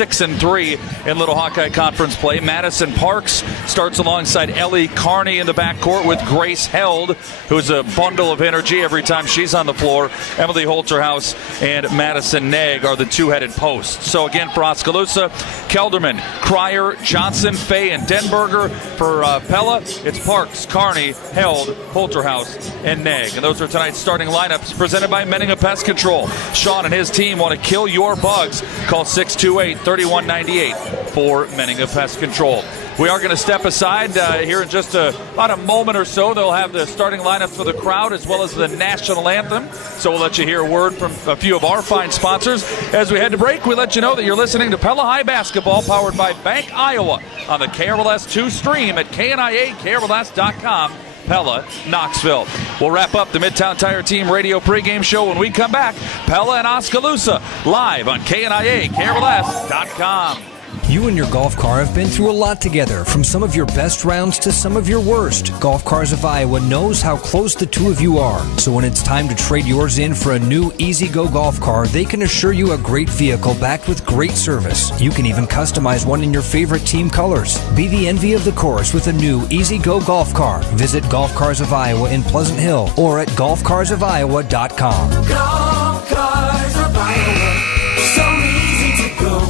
6-3 in Little Hawkeye Conference play. Madison Parks starts alongside Ellie Carney in the backcourt with Grace Held, who's a bundle of energy every time she's on the floor. Emily Holterhouse and Madison Nag are the two-headed posts. So again, for Oskaloosa, Kelderman, Cryer, Johnson, Fay, and Denberger. For Pella, it's Parks, Carney, Held, Holterhouse, and Nag. And those are tonight's starting lineups presented by Menninga Pest Control. Sean and his team want to kill your bugs. Call 628-3198 for Menninga Pest Control. We are going to step aside here in just about a moment or so. They'll have the starting lineups for the crowd as well as the national anthem. So we'll let you hear a word from a few of our fine sponsors. As we head to break, we let you know that you're listening to Pella High Basketball, powered by Bank Iowa, on the KRLS 2 stream at KNIA-KRLS.com. Pella, Knoxville. We'll wrap up the Midtown Tire Team radio pregame show when we come back. Pella and Oskaloosa live on KNIA-KRLS.com. You and your golf car have been through a lot together, from some of your best rounds to some of your worst. Golf Cars of Iowa knows how close the two of you are. So when it's time to trade yours in for a new E-Z-GO golf car, they can assure you a great vehicle backed with great service. You can even customize one in your favorite team colors. Be the envy of the course with a new E-Z-GO golf car. Visit Golf Cars of Iowa in Pleasant Hill or at golfcarsof.iowa.com. Golf Cars of Iowa, so easy to go.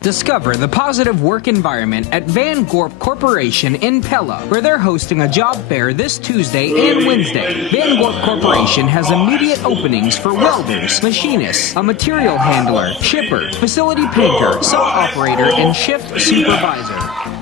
Discover the positive work environment at Van Gorp Corporation in Pella, where they're hosting a job fair this Tuesday and Wednesday. Van Gorp Corporation has immediate openings for welders, machinists, a material handler, shipper, facility painter, sub-operator, and shift supervisor.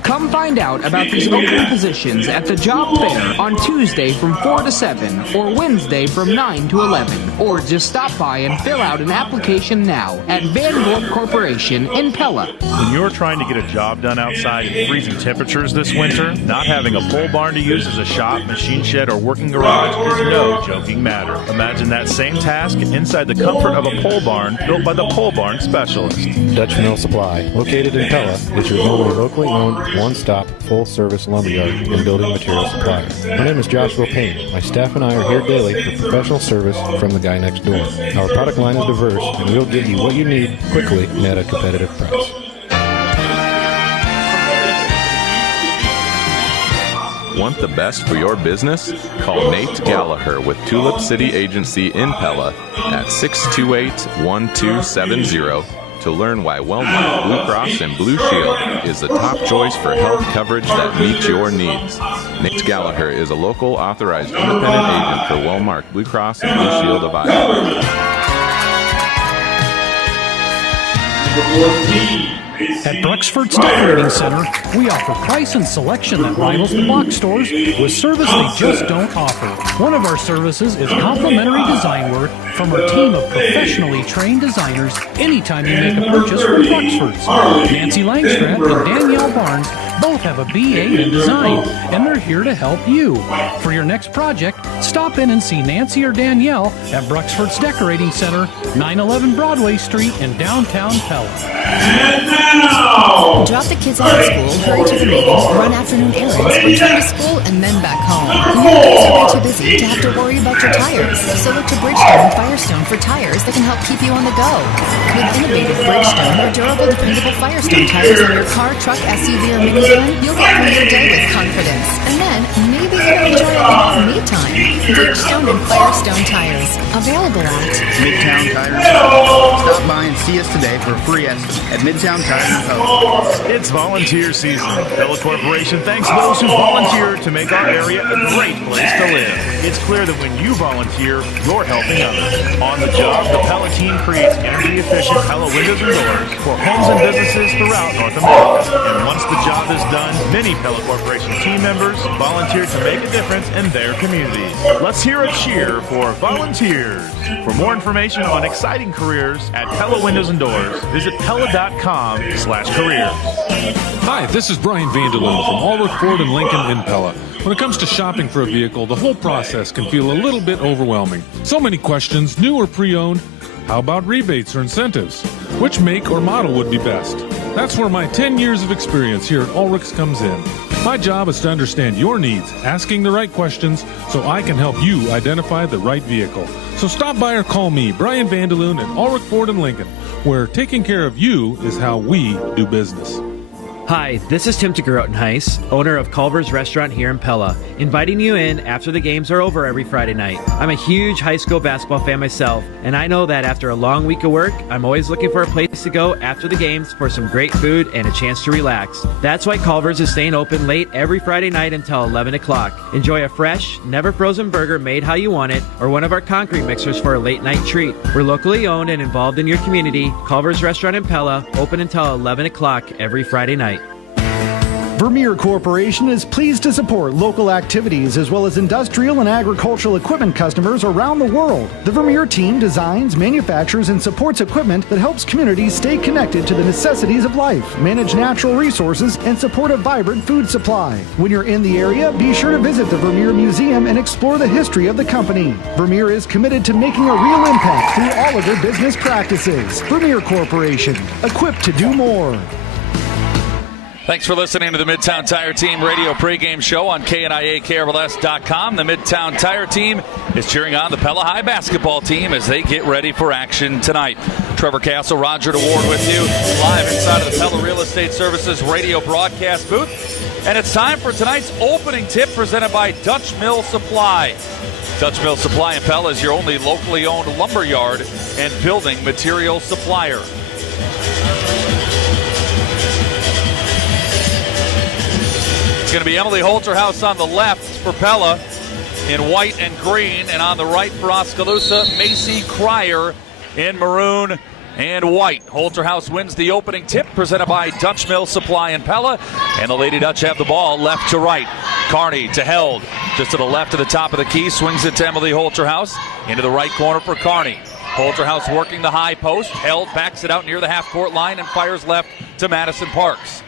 Come find out about these open positions at the job fair on Tuesday from 4 to 7 or Wednesday from 9 to 11. Or just stop by and fill out an application now at Van Gorp Corporation in Pella. When you're trying to get a job done outside in freezing temperatures this winter, not having a pole barn to use as a shop, machine shed, or working garage is no joking matter. Imagine that same task inside the comfort of a pole barn built by the pole barn specialist. Dutch Mill Supply, located in Pella, is your only locally owned, one-stop, full-service lumberyard and building material supplier. My name is Joshua Payne. My staff and I are here daily for professional service from the guy next door. Our product line is diverse, and we'll get you what you need quickly and at a competitive price. Want the best for your business? Call Nate Gallagher with Tulip City Agency in Pella at 628-1270 to learn why Wellmark Blue Cross and Blue Shield is the top choice for health coverage that meets your needs. Nate Gallagher is a local authorized independent agent for Wellmark Blue Cross and Blue Shield of Iowa. At Bruxford's Decorating Center, we offer price and selection that rivals the box stores with service they just don't offer. One of our services is complimentary design work from our team of professionally trained designers anytime you make a purchase from Bruxford's. Nancy Langstrand and Danielle Barnes both have a BA in design, and they're here to help you. For your next project, stop in and see Nancy or Danielle at Bruxford's Decorating Center, 911 Broadway Street in downtown Pella. Drop the kids out of school, hurry to the meeting, run afternoon errands, return to school, and then back home. Maybe you're way too busy to have to worry about your tires, so look to Bridgestone and Firestone for tires that can help keep you on the go. With innovative Bridgestone or durable, dependable Firestone tires on your car, truck, SUV, or minivan, you'll get through your day with confidence. And then, maybe you'll enjoy a little me time. Bridgestone and Firestone tires. Available at Midtown Tires. Stop by and see us today for a free estimate at Midtown Tires and Pella. It's volunteer season. Pella Corporation thanks those who volunteer to make our area a great place to live. It's clear that when you volunteer, you're helping others. On the job, the Pella team creates energy-efficient Pella windows and doors for homes and businesses throughout North America. And once the job is done, many Pella Corporation team members volunteer to make a difference in their communities. Let's hear a cheer for volunteers. For more information on exciting careers at Pella Windows and Doors, visit Pella.com/careers. Hi, this is Brian Vanderloon from Ulrich Ford and Lincoln in Pella. When it comes to shopping for a vehicle, the whole process can feel a little bit overwhelming. So many questions, new or pre-owned. How about rebates or incentives? Which make or model would be best? That's where my 10 years of experience here at Ulrich's comes in. My job is to understand your needs, asking the right questions so I can help you identify the right vehicle. So stop by or call me, Brian Vanderloon at Ulrich Ford and Lincoln. where taking care of you is how we do business. Hi, this is Tim Grotenhuis, owner of Culver's Restaurant here in Pella, inviting you in after the games are over every Friday night. I'm a huge high school basketball fan myself, and I know that after a long week of work, I'm always looking for a place to go after the games for some great food and a chance to relax. That's why Culver's is staying open late every Friday night until 11 o'clock. Enjoy a fresh, never frozen burger made how you want it, or one of our concrete mixers for a late night treat. We're locally owned and involved in your community. Culver's Restaurant in Pella, open until 11 o'clock every Friday night. Vermeer Corporation is pleased to support local activities as well as industrial and agricultural equipment customers around the world. The Vermeer team designs, manufactures, and supports equipment that helps communities stay connected to the necessities of life, manage natural resources, and support a vibrant food supply. When you're in the area, be sure to visit the Vermeer Museum and explore the history of the company. Vermeer is committed to making a real impact through all of their business practices. Vermeer Corporation, equipped to do more. Thanks for listening to the Midtown Tire Team radio pregame show on KNIA-KRLS.com. The Midtown Tire Team is cheering on the Pella High basketball team as they get ready for action tonight. Trevor Castle, Roger DeWard with you live inside of the Pella Real Estate Services radio broadcast booth. And it's time for tonight's opening tip presented by Dutch Mill Supply. Dutch Mill Supply in Pella is your only locally owned lumberyard and building material supplier. It's going to be Emily Holterhouse on the left for Pella in white and green, and on the right for Oskaloosa, Macy Cryer in maroon and white. Holterhouse wins the opening tip presented by Dutch Mill Supply in Pella, and the Lady Dutch have the ball left to right. Carney to Held, just to the left of the top of the key, swings it to Emily Holterhouse into the right corner for Carney. Holterhouse working the high post. Held backs it out near the half-court line and fires left to Madison Parks.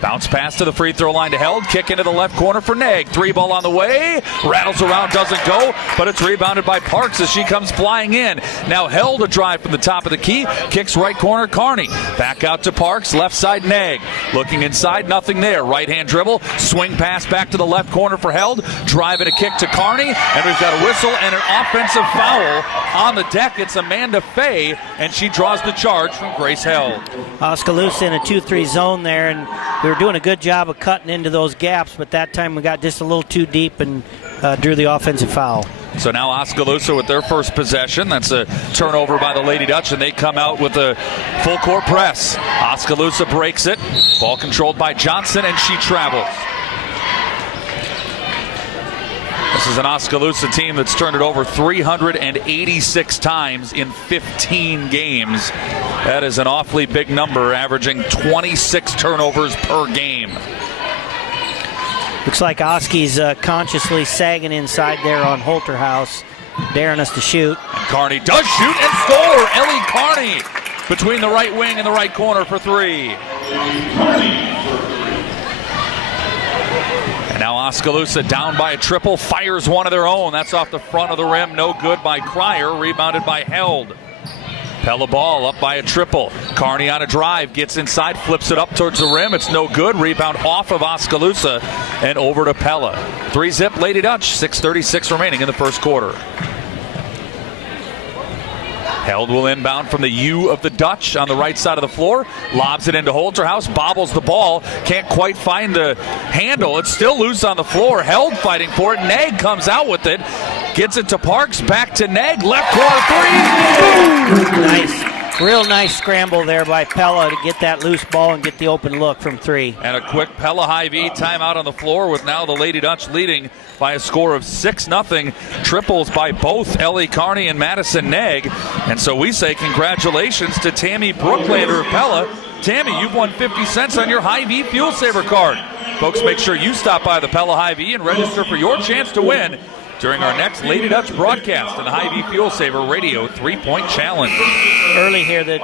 Bounce pass to the free throw line to Held. Kick into the left corner for Neg. Three ball on the way. Rattles around, doesn't go, but it's rebounded by Parks as she comes flying in. Now Held a drive from the top of the key. Kicks right corner, Carney. Back out to Parks. Left side, Neg. Looking inside, nothing there. Right hand dribble. Swing pass back to the left corner for Held. Drive and a kick to Carney. And we've got a whistle and an offensive foul on the deck. It's Amanda Fay, and she draws the charge from Grace Held. Oskaloosa in a 2-3 zone there, and we were doing a good job of cutting into those gaps, but that time we got just a little too deep and drew the offensive foul. So now Oskaloosa with their first possession. That's a turnover by the Lady Dutch, and they come out with a full court press. Oskaloosa breaks it. Ball controlled by Johnson, and she travels. This is an Oskaloosa team that's turned it over 386 times in 15 games. That is an awfully big number, averaging 26 turnovers per game. Looks like Oski's consciously sagging inside there on Holterhouse, daring us to shoot. And Carney does shoot and score! Ellie Carney between the right wing and the right corner for three. Now Oskaloosa down by a triple, fires one of their own. That's off the front of the rim, no good by Cryer, rebounded by Held. Pella ball up by a triple. Carney on a drive, gets inside, flips it up towards the rim. It's no good, rebound off of Oskaloosa and over to Pella. 3-zip Lady Dutch, 6:36 remaining in the first quarter. Held will inbound from the U of the Dutch on the right side of the floor. Lobs it into Holterhouse. Bobbles the ball. Can't quite find the handle. It's still loose on the floor. Held fighting for it. Neg comes out with it. Gets it to Parks. Back to Neg. Left corner three. Nice. Real nice scramble there by Pella to get that loose ball and get the open look from three. And a quick Pella Hy-Vee timeout on the floor with now the Lady Dutch leading by a score of 6-0. Triples by both Ellie Carney and Madison Neg. And so we say congratulations to Tammy Brooklander of Pella. Tammy, you've won 50 cents on your Hy-Vee Fuel Saver card. Folks, make sure you stop by the Pella Hy-Vee and register for your chance to win during our next Lady Dutch broadcast in the Hy-Vee Fuel Saver Radio 3-Point Challenge. Early here, the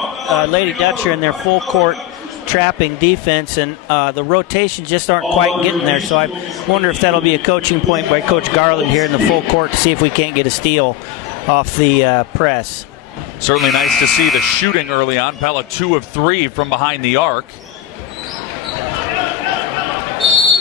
Lady Dutch are in their full court trapping defense, and the rotations just aren't quite getting there. So I wonder if that'll be a coaching point by Coach Garland here in the full court to see if we can't get a steal off the press. Certainly nice to see the shooting early on. Pella 2 of 3 from behind the arc.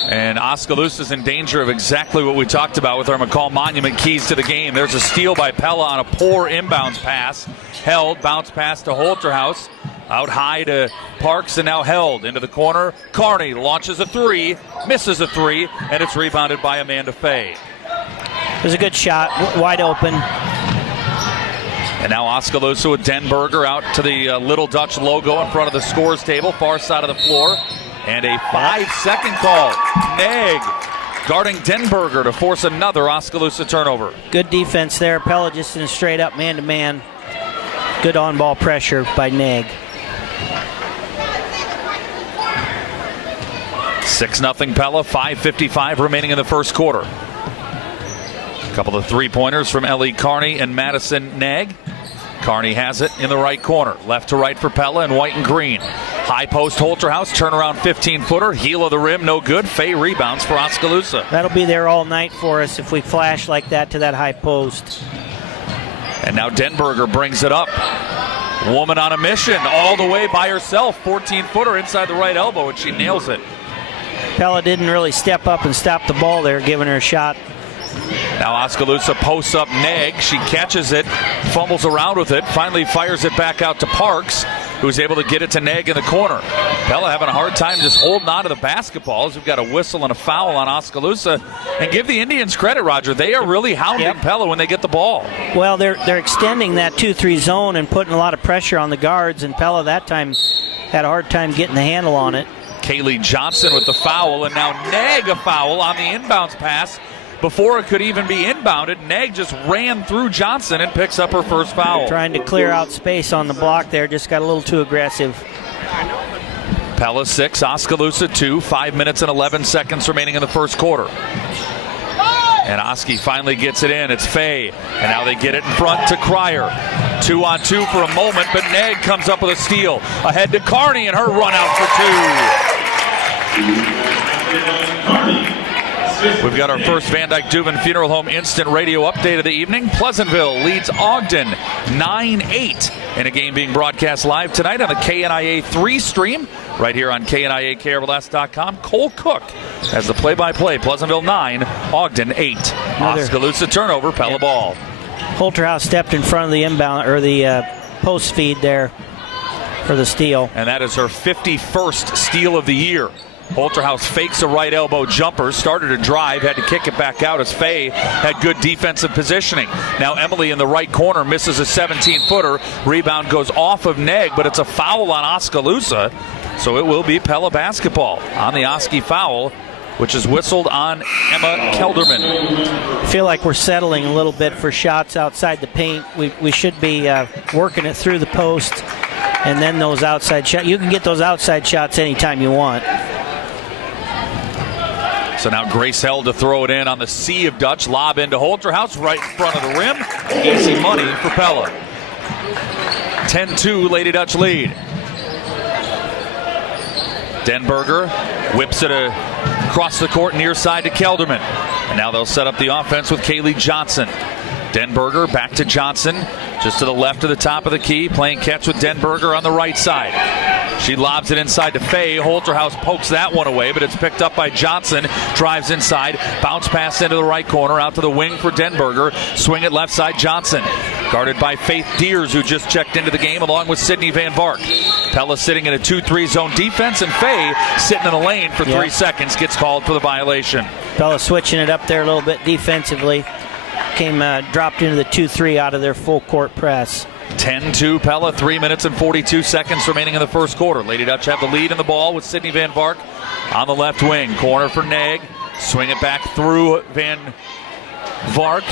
And Oskaloosa's in danger of exactly what we talked about with our McCall Monument keys to the game. There's a steal by Pella on a poor inbounds pass. Held, bounce pass to Holterhouse. Out high to Parks and now held into the corner. Carney launches a three, misses a three, and it's rebounded by Amanda Fay. It was a good shot, wide open. And now Oskaloosa with Denberger out to the Little Dutch logo in front of the scores table, far side of the floor. And a 5-second call. Neg guarding Denberger to force another Oskaloosa turnover. Good defense there. Pella just in a straight up man-to-man. Good on-ball pressure by Neg. 6-0 Pella, 5:55 remaining in the first quarter. A couple of three-pointers from Ellie Carney and Madison Neg. Carney has it in the right corner. Left to right for Pella in white and green. High post Holterhouse, turnaround 15-footer. Heel of the rim, no good. Fay rebounds for Oskaloosa. That'll be there all night for us if we flash like that to that high post. And now Denberger brings it up. Woman on a mission all the way by herself. 14-footer inside the right elbow, and she nails it. Pella didn't really step up and stop the ball there, giving her a shot. Now Oskaloosa posts up Neg. She catches it, fumbles around with it, finally fires it back out to Parks, who's able to get it to Neg in the corner. Pella having a hard time just holding on to the basketball as we've got a whistle and a foul on Oskaloosa. And give the Indians credit, Roger. They are really hounding Pella when they get the ball. Well, they're extending that 2-3 zone and putting a lot of pressure on the guards, and Pella that time had a hard time getting the handle on it. Kaylee Johnson with the foul, and now Neg a foul on the inbounds pass. Before it could even be inbounded, Neg just ran through Johnson and picks up her first foul. Trying to clear out space on the block there, just got a little too aggressive. Pella 6, Oskaloosa 2, 5 minutes and 11 seconds remaining in the first quarter. And Oski finally gets it in. It's Fay. And now they get it in front to Cryer. 2-on-2 for a moment, but Neg comes up with a steal. Ahead to Carney and her run out for two. We've got our first Van Dyke Dubin Funeral Home instant radio update of the evening. Pleasantville leads Ogden 9-8 in a game being broadcast live tonight on the KNIA 3 stream right here on KNIAKRLS.com. Cole Cook has the play-by-play. Pleasantville 9, Ogden 8. Oskaloosa turnover, Pella ball. Holterhouse stepped in front of the inbound or the post feed there for the steal. And that is her 51st steal of the year. Holterhouse fakes a right elbow jumper, started to drive, had to kick it back out as Fay had good defensive positioning. Now Emily in the right corner misses a 17-footer. Rebound goes off of Neg, but it's a foul on Oskaloosa. So it will be Pella basketball on the Oski foul, which is whistled on Emma Kelderman. I feel like we're settling a little bit for shots outside the paint. We should be working it through the post and then those outside shots. You can get those outside shots anytime you want. So now Grace Held to throw it in on the Sea of Dutch. Lob into Holterhouse right in front of the rim. Easy money for Pella. 10-2 Lady Dutch lead. Denberger whips it across the court near side to Kelderman. And now they'll set up the offense with Kaylee Johnson. Denberger back to Johnson, just to the left of the top of the key, playing catch with Denberger on the right side. She lobs it inside to Fay. Holterhouse pokes that one away, but it's picked up by Johnson. Drives inside, bounce pass into the right corner, out to the wing for Denberger. Swing it left side, Johnson. Guarded by Faith Deers, who just checked into the game, along with Sydney Van Vark. Pella sitting in a 2-3 zone defense, and Fay sitting in the lane for 3 seconds, gets called for the violation. Pella switching it up there a little bit defensively. Dropped into the 2-3 out of their full court press. 10-2 Pella, 3 minutes and 42 seconds remaining in the first quarter. Lady Dutch have the lead in the ball with Sydney Van Vark on the left wing. Corner for Neg. Swing it back through Van Vark.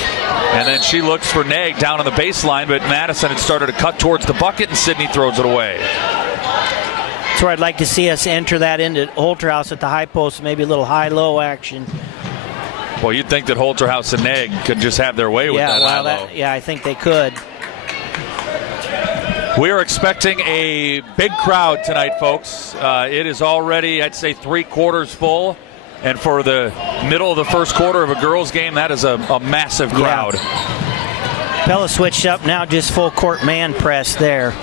And then she looks for Neg down on the baseline, but Madison had started to cut towards the bucket, and Sydney throws it away. That's where I'd like to see us enter that into Holterhouse at the high post, maybe a little high-low action. Well, you'd think that Holterhouse and Neg could just have their way with that high-low. Yeah, I think they could. We are expecting a big crowd tonight, folks. It is already, I'd say, 3/4 full. And for the middle of the first quarter of a girls' game, that is a massive crowd. Pella switched up now, just full court man press there.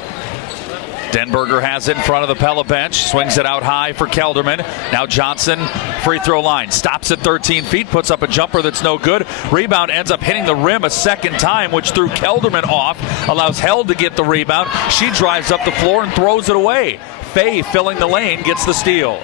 Denberger has it in front of the Pella bench, swings it out high for Kelderman. Now Johnson, free throw line, stops at 13 feet, puts up a jumper that's no good. Rebound ends up hitting the rim a second time, which threw Kelderman off, allows Held to get the rebound. She drives up the floor and throws it away. Faye filling the lane, gets the steal.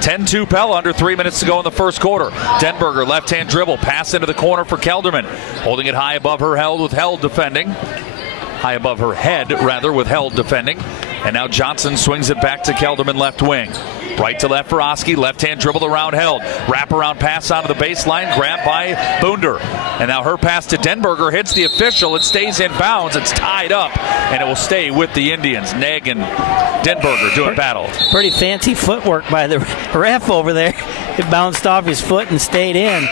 10-2 Pella, under 3 minutes to go in the first quarter. Denberger, left-hand dribble, pass into the corner for Kelderman. Holding it high above her head with Held defending. High above her head, rather, with Held defending. And now Johnson swings it back to Kelderman, left wing. Right to left for Oski, left-hand dribble around Held. Wrap-around pass onto the baseline, grabbed by Bunder. And now her pass to Denberger hits the official. It stays in bounds. It's tied up, and it will stay with the Indians. Neg and Denberger doing battle. Pretty fancy footwork by the ref over there. It bounced off his foot and stayed in.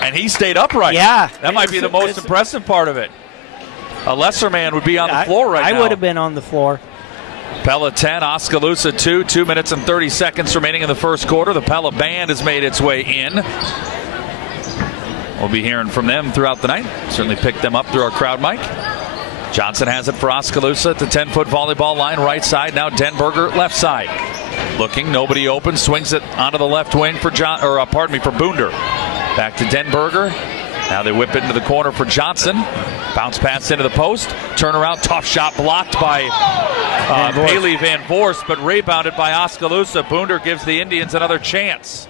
And he stayed upright. Yeah. That might be the most impressive part of it. A lesser man would be on the floor right now. I would have been on the floor. Pella 10, Oskaloosa 2. 2 minutes and 30 seconds remaining in the first quarter. The Pella band has made its way in. We'll be hearing from them throughout the night. Certainly pick them up through our crowd mic. Johnson has it for Oskaloosa at the 10-foot volleyball line, right side. Now Denberger, left side. Looking, nobody open, swings it onto the left wing for for Bunder. Back to Denberger. Now they whip it into the corner for Johnson. Bounce pass into the post. Turnaround, tough shot blocked by Bailey Van Voorst, but rebounded by Oskaloosa. Bunder gives the Indians another chance.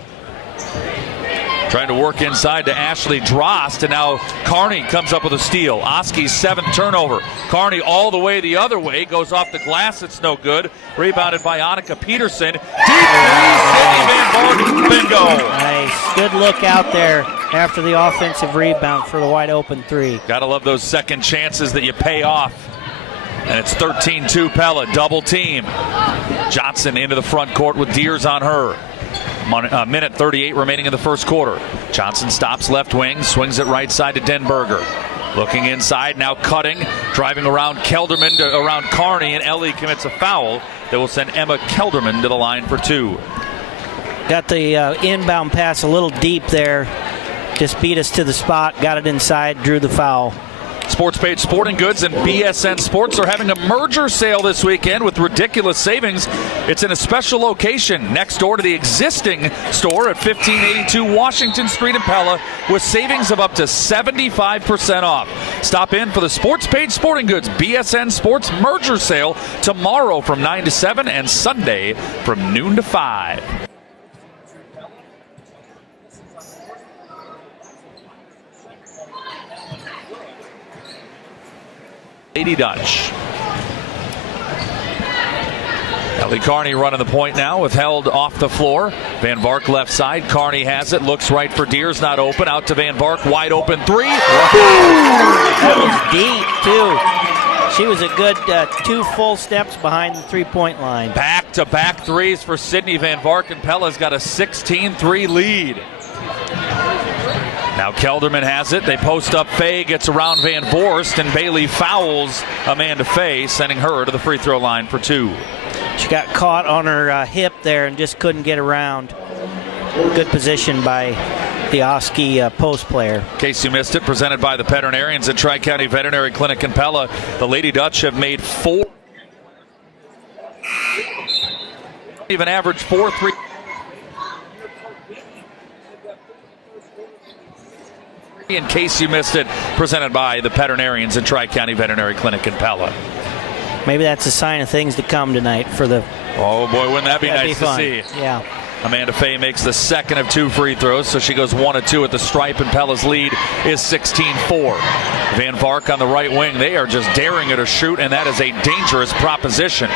Trying to work inside to Ashley Drost, and now Carney comes up with a steal. Oski's 7th turnover. Carney all the way the other way, goes off the glass, it's no good. Rebounded by Annika Peterson. Deep three, Sydney Van Voorst, bingo. Nice, good look out there after the offensive rebound for the wide open three. Gotta love those second chances that you pay off. And it's 13-2 Pella, double team. Johnson into the front court with Deers on her. Minute 38 remaining in the first quarter. Johnson stops left wing, swings it right side to Denberger. Looking inside, now cutting, driving around Kelderman around Carney, and Ellie commits a foul that will send Emma Kelderman to the line for 2. Got the inbound pass a little deep there. Just beat us to the spot, got it inside, drew the foul. Sports Page Sporting Goods and BSN Sports are having a merger sale this weekend with ridiculous savings. It's in a special location next door to the existing store at 1582 Washington Street in Pella, with savings of up to 75% off. Stop in for the Sports Page Sporting Goods BSN Sports merger sale tomorrow from 9 to 7 and Sunday from noon to 5. Lady Dutch. Ellie Carney running the point now with Held off the floor. Van Vark left side. Carney has it. Looks right for Deers. Not open. Out to Van Vark. Wide open three. That was deep, too. She was a good 2 full steps behind the three-point line. Back-to-back threes for Sydney Van Vark, and Pella's got a 16-3 lead. Now Kelderman has it. They post up. Faye gets around Van Voorst, and Bailey fouls Amanda Faye, sending her to the free throw line for 2. She got caught on her hip there and just couldn't get around. Good position by the Oski post player. In case you missed it, presented by the veterinarians at Tri-County Veterinary Clinic in Pella. The Lady Dutch have made 4. Even average 4-3. In case you missed it, presented by the veterinarians at Tri-County Veterinary Clinic in Pella. Maybe that's a sign of things to come tonight for the... Oh, boy, wouldn't that be nice to see? Yeah. Amanda Faye makes the second of 2 free throws, so she goes 1 of 2 at the stripe, and Pella's lead is 16-4. Van Vark on the right wing. They are just daring her to shoot, and that is a dangerous proposition.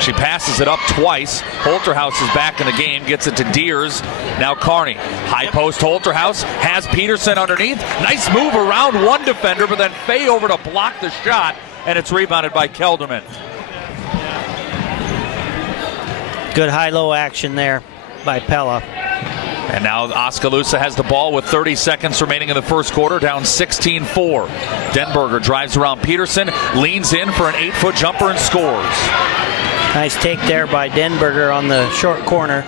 She passes it up twice. Holterhouse is back in the game, gets it to Deers. Now Carney. High post Holterhouse has Peterson underneath. Nice move around one defender, but then Faye over to block the shot, and it's rebounded by Kelderman. Good high-low action there by Pella. And now Oskaloosa has the ball with 30 seconds remaining in the first quarter, down 16-4. Denberger drives around Peterson, leans in for an 8-foot jumper and scores. Nice take there by Denberger on the short corner.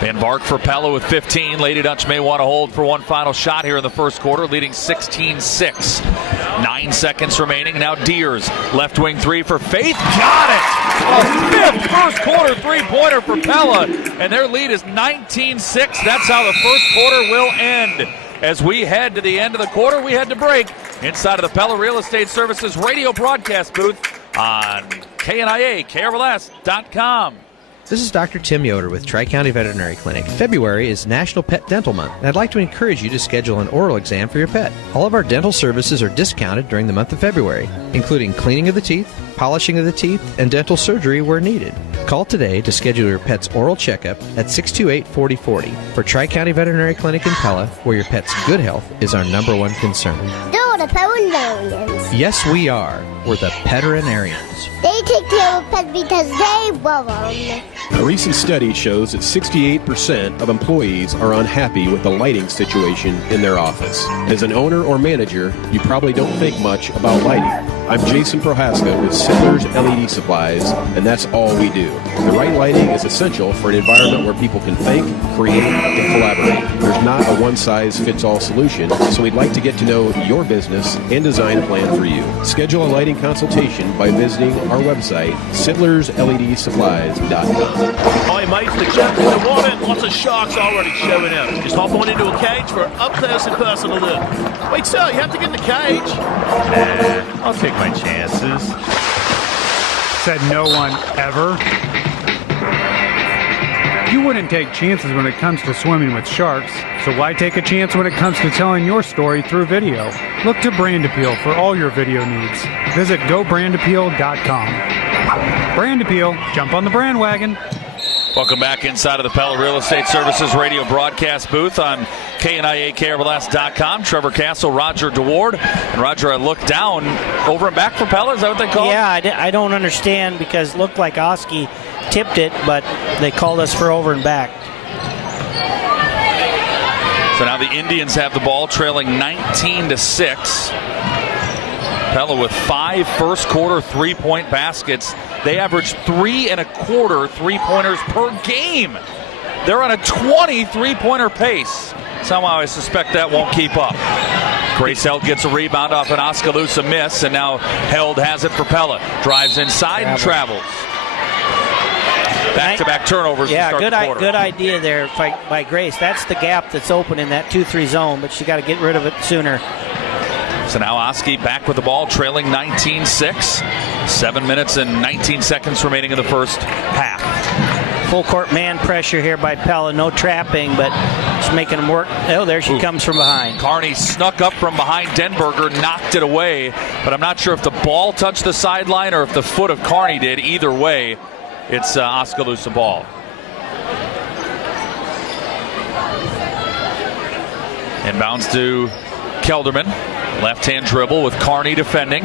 Van Vark for Pella with 15. Lady Dutch may want to hold for one final shot here in the first quarter, leading 16-6. 9 seconds remaining. Now Deers, left wing three for Faith. Got it! A fifth first quarter three-pointer for Pella, and their lead is 19-6. That's how the first quarter will end. As we head to the end of the quarter, we head to break inside of the Pella Real Estate Services radio broadcast booth on KNIA, KRLS.com. This is Dr. Tim Yoder with Tri-County Veterinary Clinic. February is National Pet Dental Month, and I'd like to encourage you to schedule an oral exam for your pet. All of our dental services are discounted during the month of February, including cleaning of the teeth, polishing of the teeth, and dental surgery where needed. Call today to schedule your pet's oral checkup at 628-4040 for Tri-County Veterinary Clinic in Pella, where your pet's good health is our number one concern. They're the veterinarians. Yes, we are. We're the veterinarians. They take care of pets because they love them. A recent study shows that 68% of employees are unhappy with the lighting situation in their office. As an owner or manager, you probably don't think much about lighting. I'm Jason Prohaska with Settlers LED Supplies, and that's all we do. The right lighting is essential for an environment where people can think, create, and collaborate. There's not a one-size-fits-all solution, so we'd like to get to know your business and design a plan for you. Schedule a lighting consultation by visiting our website, SittlersLEDSupplies.com. Hi mates, the Jack in the water, lots of sharks already showing up. Just hop on into a cage for an up-close and personal look. Wait, sir, you have to get in the cage. I'll take my chances. Said no one ever. You wouldn't take chances when it comes to swimming with sharks, so why take a chance when it comes to telling your story through video? Look to Brand Appeal for all your video needs. Visit GoBrandAppeal.com. Brand Appeal, jump on the brand wagon. Welcome back inside of the Pella Real Estate Services radio broadcast booth on KNIA, KRLS.com. Trevor Castle, Roger DeWard. And Roger, I looked down over and back for Pella. Is that what they call it? Yeah, I don't understand because it looked like Oski tipped it, but they called us for over and back. So now the Indians have the ball, trailing 19-6. Pella with 5 first quarter three-point baskets. They average 3 1/4 three-pointers per game. They're on a 20 three-pointer pace. Somehow I suspect that won't keep up. Grace Held gets a rebound off an Oskaloosa miss, and now Held has it for Pella. Drives inside and travels. Back-to-back turnovers to start the quarter. Good idea there by Grace. That's the gap that's open in that 2-3 zone, but she got to get rid of it sooner. So now Oski back with the ball, trailing 19-6. 7 minutes and 19 seconds remaining in the first half. Full court man pressure here by Pella. No trapping, but she's making them work. Oh, there she comes from behind. Carney snuck up from behind Denberger, knocked it away, but I'm not sure if the ball touched the sideline or if the foot of Carney did. Either way, it's Oskaloosa ball. Inbounds to Kelderman. Left-hand dribble with Carney defending.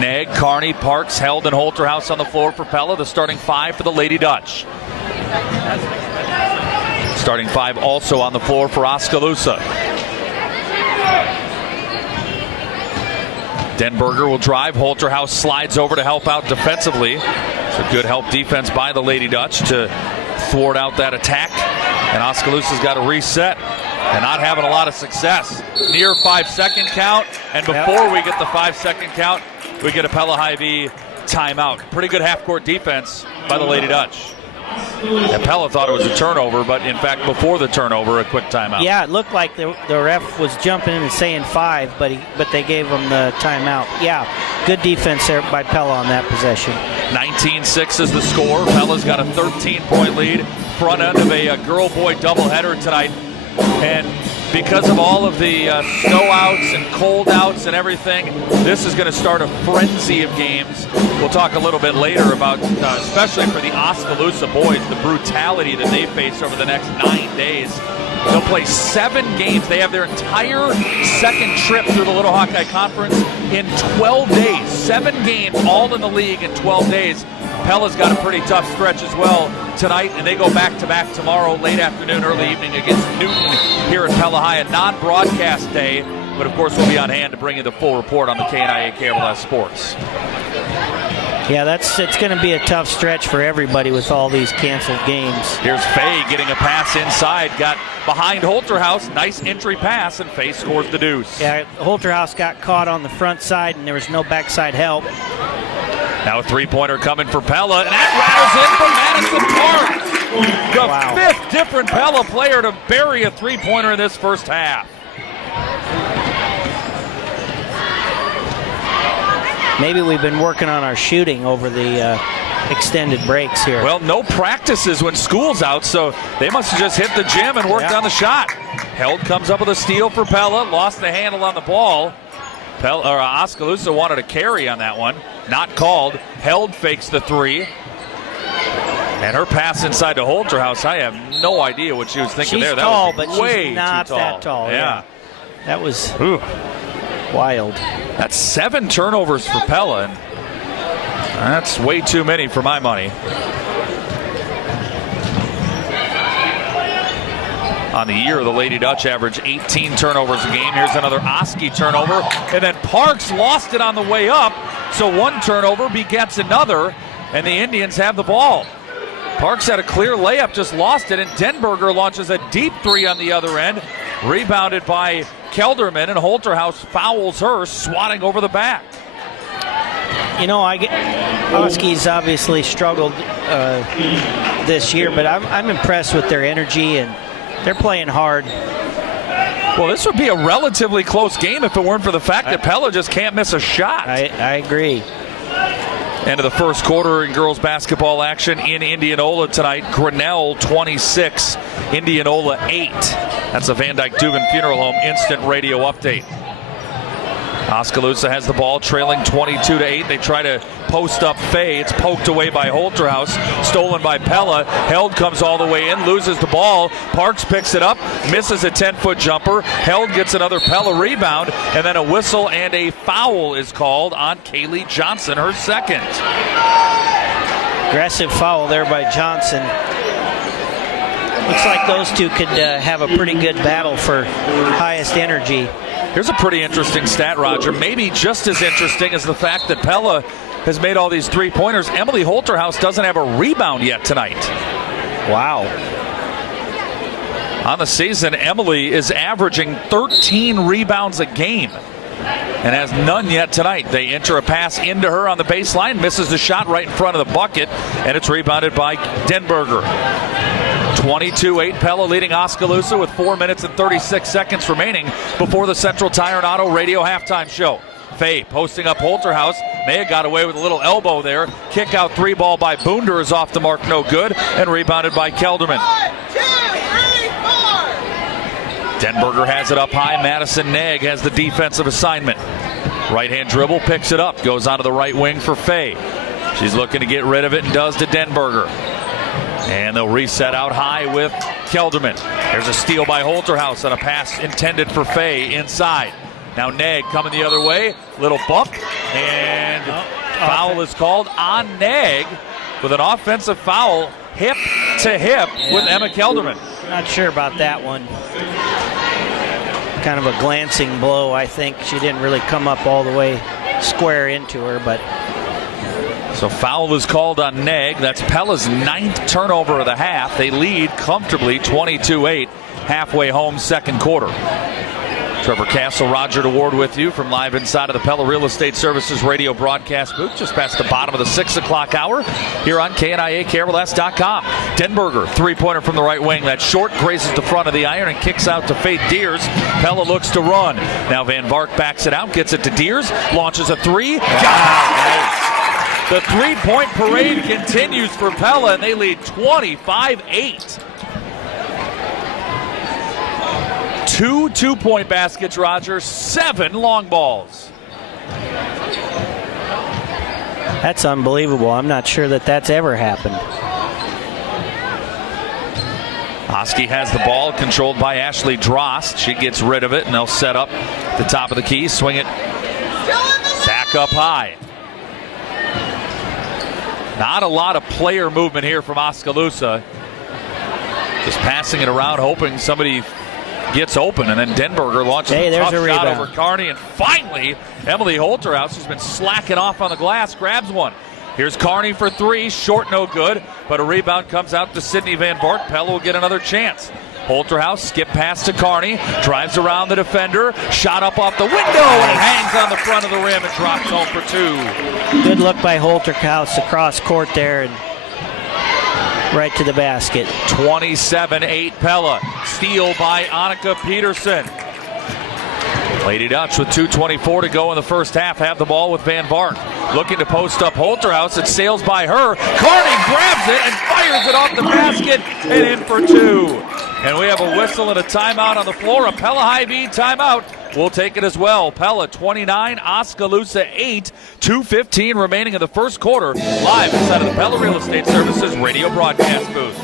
Neg, Carney, Parks, Held, and Holterhouse on the floor for Pella. The starting 5 for the Lady Dutch. Starting 5 also on the floor for Oskaloosa. Denberger will drive. Holterhouse slides over to help out defensively. It's a good help defense by the Lady Dutch to thwart out that attack. And Oskaloosa's got to reset. And not having a lot of success. Near 5-second count. And before we get the 5-second count, we get a Pella Hy-Vee timeout. Pretty good half-court defense by the Lady Dutch. And Pella thought it was a turnover, but in fact, before the turnover, a quick timeout. Yeah, it looked like the ref was jumping in and saying 5, but they gave him the timeout. Yeah, good defense there by Pella on that possession. 19-6 is the score. Pella's got a 13-point lead. Front end of a girl-boy doubleheader tonight. And because of all of the snow outs and cold outs and everything, this is going to start a frenzy of games. We'll talk a little bit later about, especially for the Oskaloosa boys, the brutality that they face over the next 9 days. They'll play 7 games. They have their entire second trip through the Little Hawkeye Conference in 12 days. 7 games, all in the league in 12 days. Pella's got a pretty tough stretch as well tonight, and they go back-to-back tomorrow, late afternoon, early evening against Newton here at Pella High, a non-broadcast day, but of course we'll be on hand to bring you the full report on the KNIA KRLS Sports. Yeah, it's going to be a tough stretch for everybody with all these canceled games. Here's Faye getting a pass inside, got behind Holterhouse, nice entry pass, and Faye scores the deuce. Yeah, Holterhouse got caught on the front side, and there was no backside help. Now a three-pointer coming for Pella, and that rattles in for Madison Park. The fifth different Pella player to bury a three-pointer in this first half. Maybe we've been working on our shooting over the extended breaks here. Well, no practices when school's out, so they must have just hit the gym and worked on the shot. Held comes up with a steal for Pella, lost the handle on the ball. Oskaloosa wanted a carry on that one. Not called. Held fakes the three. And her pass inside to Holterhouse, I have no idea what she was thinking there. That tall, was but way she's not too tall. that tall. Yeah. That was wild. That's 7 turnovers for Pella, and that's way too many for my money. On the year, the Lady Dutch average 18 turnovers a game. Here's another Oski turnover. And then Parks lost it on the way up. So one turnover begets another, and the Indians have the ball. Parks had a clear layup, just lost it, and Denberger launches a deep three on the other end. Rebounded by Kelderman, and Holterhouse fouls her, swatting over the back. You know, Oski's obviously struggled this year, but I'm impressed with their energy, and they're playing hard. Well, this would be a relatively close game if it weren't for the fact that Pella just can't miss a shot. I agree. End of the first quarter in girls basketball action in Indianola tonight. Grinnell 26, Indianola 8. That's a Van Dyke Dubin Funeral Home instant radio update. Oskaloosa has the ball, trailing 22-8. They try to post up Faye. It's poked away by Holterhouse, stolen by Pella. Held comes all the way in, loses the ball. Parks picks it up, misses a 10-foot jumper. Held gets another Pella rebound, and then a whistle and a foul is called on Kaylee Johnson, her second. Aggressive foul there by Johnson. Looks like those two could have a pretty good battle for highest energy. Here's a pretty interesting stat, Roger. Maybe just as interesting as the fact that Pella has made all these three-pointers. Emily Holterhouse doesn't have a rebound yet tonight. Wow. On the season, Emily is averaging 13 rebounds a game and has none yet tonight. They enter a pass into her on the baseline, misses the shot right in front of the bucket, and it's rebounded by Denberger. 22-8, Pella leading Oskaloosa with 4 minutes and 36 seconds remaining before the Central Tire and Auto Radio halftime show. Faye posting up Holterhouse. May have got away with a little elbow there. Kick out three ball by Boonder is off the mark, no good, and rebounded by Kelderman. 1, 2, 3, 4. Denberger has it up high. Madison Nag has the defensive assignment. Right-hand dribble, picks it up, goes onto the right wing for Faye. She's looking to get rid of it and does to Denberger. And they'll reset out high with Kelderman. There's a steal by Holterhouse on a pass intended for Faye inside. Now Nag coming the other way. Little bump. And foul is called on Nag with an offensive foul hip to hip with Emma Kelderman. Not sure about that one. Kind of a glancing blow, I think. She didn't really come up all the way square into her, but... So foul is called on Nag. That's Pella's 9th turnover of the half. They lead comfortably 22-8 halfway home second quarter. Trevor Castle, Roger DeWard with you from live inside of the Pella Real Estate Services radio broadcast booth just past the bottom of the 6 o'clock hour here on KNIA-KRLS.com. Denberger, three-pointer from the right wing. That short graces the front of the iron and kicks out to Faith Deers. Pella looks to run. Now Van Vark backs it out, gets it to Deers, launches a three. Got it! The three-point parade continues for Pella, and they lead 25-8. 2 two-point baskets, Roger. 7 long balls. That's unbelievable. I'm not sure that that's ever happened. Oski has the ball, controlled by Ashley Drost. She gets rid of it, and they'll set up the top of the key, swing it back up high. Not a lot of player movement here from Oskaloosa. Just passing it around, hoping somebody gets open, and then Denberger launches a tough shot over Carney, and finally Emily Holterhouse, who's been slacking off on the glass, grabs one. Here's Kearney for three, short, no good, but a rebound comes out to Sydney Van Vork. Pella will get another chance. Holterhouse, skip pass to Kearney, drives around the defender, shot up off the window, and it hangs on the front of the rim and drops home for two. Good look by Holterhouse across court there and right to the basket. 27-8 Pella. Steal by Annika Peterson. Lady Dutch with 2:24 to go in the first half have the ball with Van Vark. Looking to post up Holterhouse. It sails by her. Kearney grabs it and fires it off the basket and in for two. And we have a whistle and a timeout on the floor. A Pella High V timeout. We'll take it as well. Pella 29, Oskaloosa 8. 2:15 remaining in the first quarter. Live inside of the Pella Real Estate Services radio broadcast booth.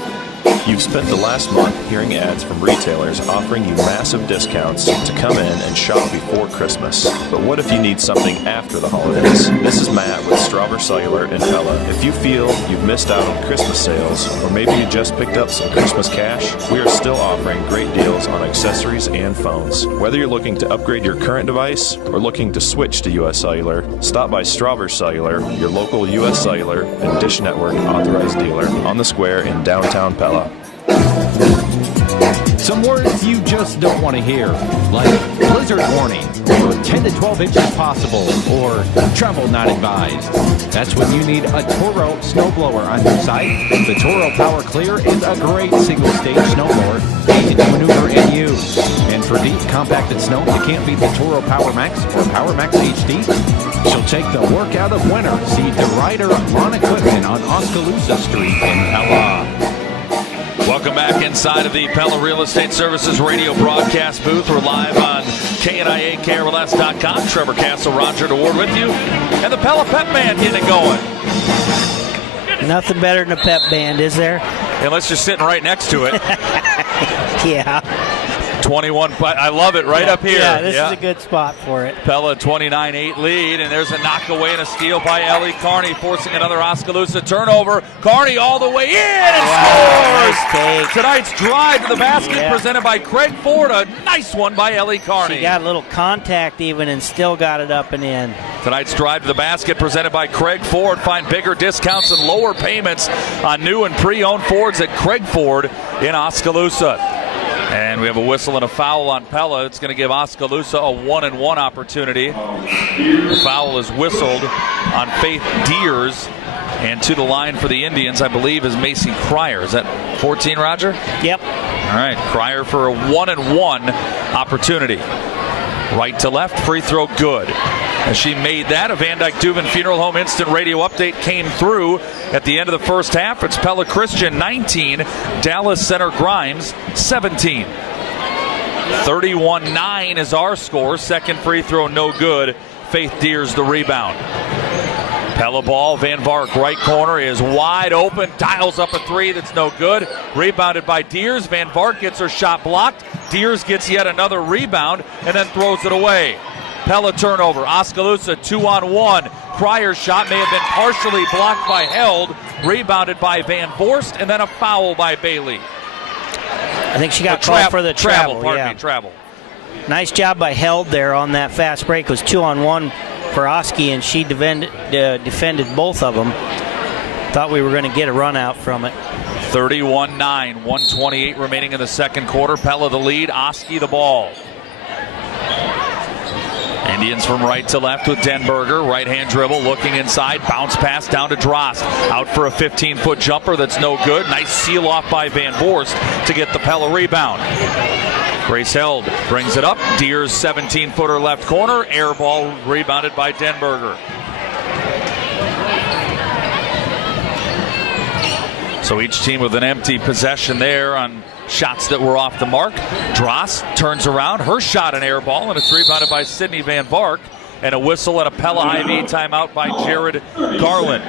You've spent the last month hearing ads from retailers offering you massive discounts to come in and shop before Christmas. But what if you need something after the holidays? This is Matt with Strawber Cellular in Pella. If you feel you've missed out on Christmas sales, or maybe you just picked up some Christmas cash, we are still offering great deals on accessories and phones. Whether you're looking to upgrade your current device or looking to switch to U.S. Cellular, stop by Strawber Cellular, your local U.S. Cellular and Dish Network authorized dealer on the square in downtown Pella. Some words you just don't want to hear, like blizzard warning, or 10 to 12 inches possible, or travel not advised. That's when you need a Toro snowblower on your site. The Toro Power Clear is a great single-stage snowblower made to maneuver and use. And for deep, compacted snow, you can't beat the Toro Power Max or Power Max HD. She'll take the work out of winter. See the rider Lawn Equipment on Oskaloosa Street in Pella. Welcome back inside of the Pella Real Estate Services radio broadcast booth. We're live on KNIA, KRLS.com. Trevor Castle, Roger DeWard with you. And the Pella Pep Band getting it going. Nothing better than a pep band, is there? Unless you're sitting right next to it. Yeah. 21, but I love it right up here. Yeah, this is a good spot for it. Pella 29-8 lead, and there's a knock away and a steal by Ellie Kearney, forcing another Oskaloosa turnover. Kearney all the way in and scores! Tonight's drive to the basket presented by Craig Ford. A nice one by Ellie Kearney. She got a little contact even and still got it up and in. Tonight's drive to the basket presented by Craig Ford. Find bigger discounts and lower payments on new and pre-owned Fords at Craig Ford in Oskaloosa. And we have a whistle and a foul on Pella. It's going to give Oskaloosa a 1-and-1 opportunity. The foul is whistled on Faith Deers. And to the line for the Indians, I believe, is Macy Cryer. Is that 14, Roger? Yep. All right, Cryer for a 1-and-1 opportunity. Right to left, free throw good. As she made that, a Van Dyke Dubin Funeral Home instant radio update came through at the end of the first half. It's Pella Christian 19, Dallas Center Grimes 17. 31-9 is our score. Second free throw no good. Faith Deers the rebound. Pella ball, Van Vark right corner is wide open, dials up a three that's no good. Rebounded by Deers. Van Vark gets her shot blocked. Deers gets yet another rebound and then throws it away. Pella turnover. Oskaloosa 2-on-1. Cryer's shot may have been partially blocked by Held. Rebounded by Van Vorst, and then a foul by Bailey. I think she got called for the travel. Travel. Nice job by Held there on that fast break. It was 2-on-1 for Oski, and she defended both of them. Thought we were going to get a run out from it. 31-9, 1:28 remaining in the second quarter. Pella the lead, Oski the ball. Indians from right to left with Denberger. Right-hand dribble, looking inside. Bounce pass down to Drost. Out for a 15-foot jumper that's no good. Nice seal-off by Van Vorst to get the Pella rebound. Grace Held brings it up. Deers 17-footer left corner. Air ball rebounded by Denberger. So each team with an empty possession there on shots that were off the mark. Drost turns around. Her shot an air ball, and it's rebounded by Sydney Van Vark. And a whistle and a Pella IV timeout by Jared Garland.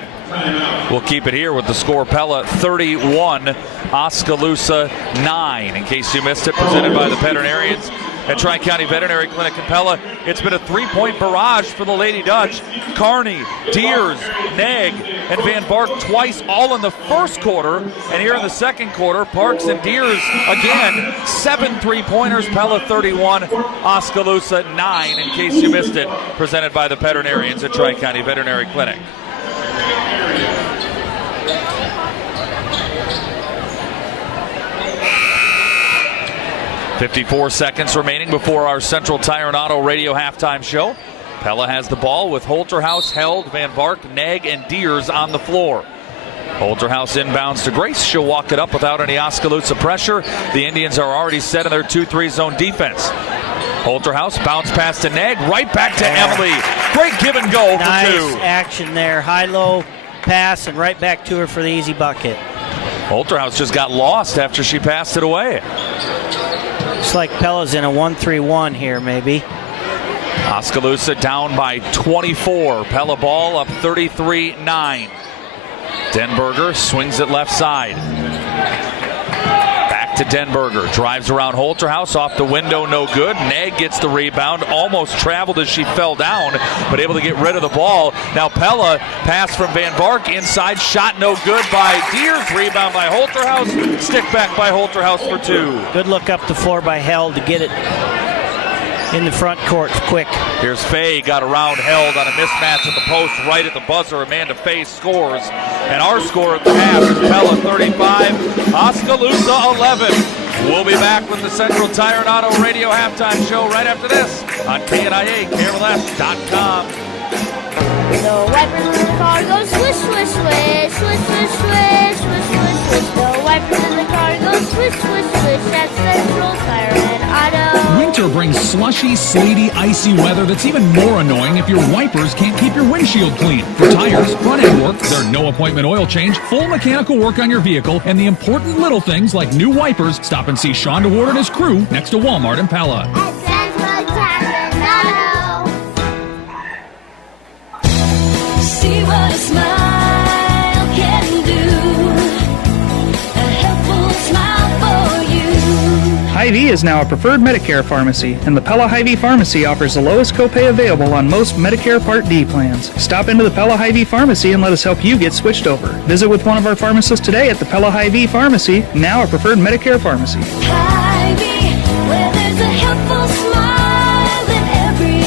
We'll keep it here with the score. Pella 31, Oskaloosa 9. In case you missed it, presented by the veterinarians at Tri-County Veterinary Clinic in Pella. It's been a three-point barrage for the Lady Dutch. Kearney, Deers, Neg, and Van Vark twice, all in the first quarter. And here in the second quarter, Parks and Deers again, 7 3-pointers. Pella 31, Oskaloosa 9. In case you missed it, presented by the veterinarians at Tri-County Veterinary Clinic. 54 seconds remaining before our Central Tire and Auto Radio halftime show. Pella has the ball with Holterhouse, Held, Van Vark, Neg, and Deers on the floor. Holterhouse inbounds to Grace. She'll walk it up without any Oskaloosa pressure. The Indians are already set in their 2-3 zone defense. Holterhouse bounce pass to Neg, right back to Emily. Great give and go for two. Nice action there. High-low pass and right back to her for the easy bucket. Holterhouse just got lost after she passed it away. Looks like Pella's in a 1-3-1 here, maybe. Oskaloosa down by 24. Pella ball up 33-9. Denberger swings it left side. Back to Denberger. Drives around Holterhouse. Off the window, no good. Neg gets the rebound. Almost traveled as she fell down, but able to get rid of the ball. Now Pella, pass from Van Vark. Inside, shot no good by Deers. Rebound by Holterhouse. Stick back by Holterhouse for two. Good look up the floor by Held to get it in the front court quick. Here's Faye, got around Held on a mismatch at the post, right at the buzzer. Amanda Faye scores. And our score at the half is Pella 35, Oskaloosa 11. We'll be back with the Central Tire and Auto Radio halftime show right after this on KNIA, KRLS.com. The wipers in the car go swish, swish, swish, swish, swish, swish, swish, swish, swish. The wipers in the car go swish, swish, swish. That's Central Tire and Auto. Winter brings slushy, sleety, icy weather that's even more annoying if your wipers can't keep your windshield clean. For tires, front-end work, their no-appointment oil change, full mechanical work on your vehicle, and the important little things like new wipers, stop and see Sean DeWard and his crew next to Walmart in Pella. See what a smile can do. A helpful smile for you. Hy-Vee is now a preferred Medicare pharmacy, and the Pella Hy-Vee Pharmacy offers the lowest copay available on most Medicare Part D plans. Stop into the Pella Hy-Vee Pharmacy and let us help you get switched over. Visit with one of our pharmacists today at the Pella Hy-Vee Pharmacy, now a preferred Medicare pharmacy. Hy-Vee, where there's a helpful smile in every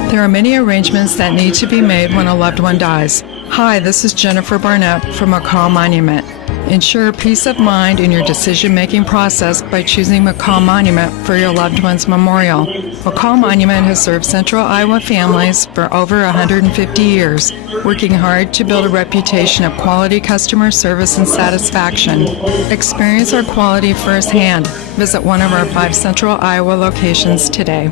aisle. There are many arrangements that need to be made when a loved one dies. Hi, this is Jennifer Barnett from McCall Monument. Ensure peace of mind in your decision-making process by choosing McCall Monument for your loved one's memorial. McCall Monument has served Central Iowa families for over 150 years, working hard to build a reputation of quality customer service and satisfaction. Experience our quality firsthand. Visit one of our 5 Central Iowa locations today.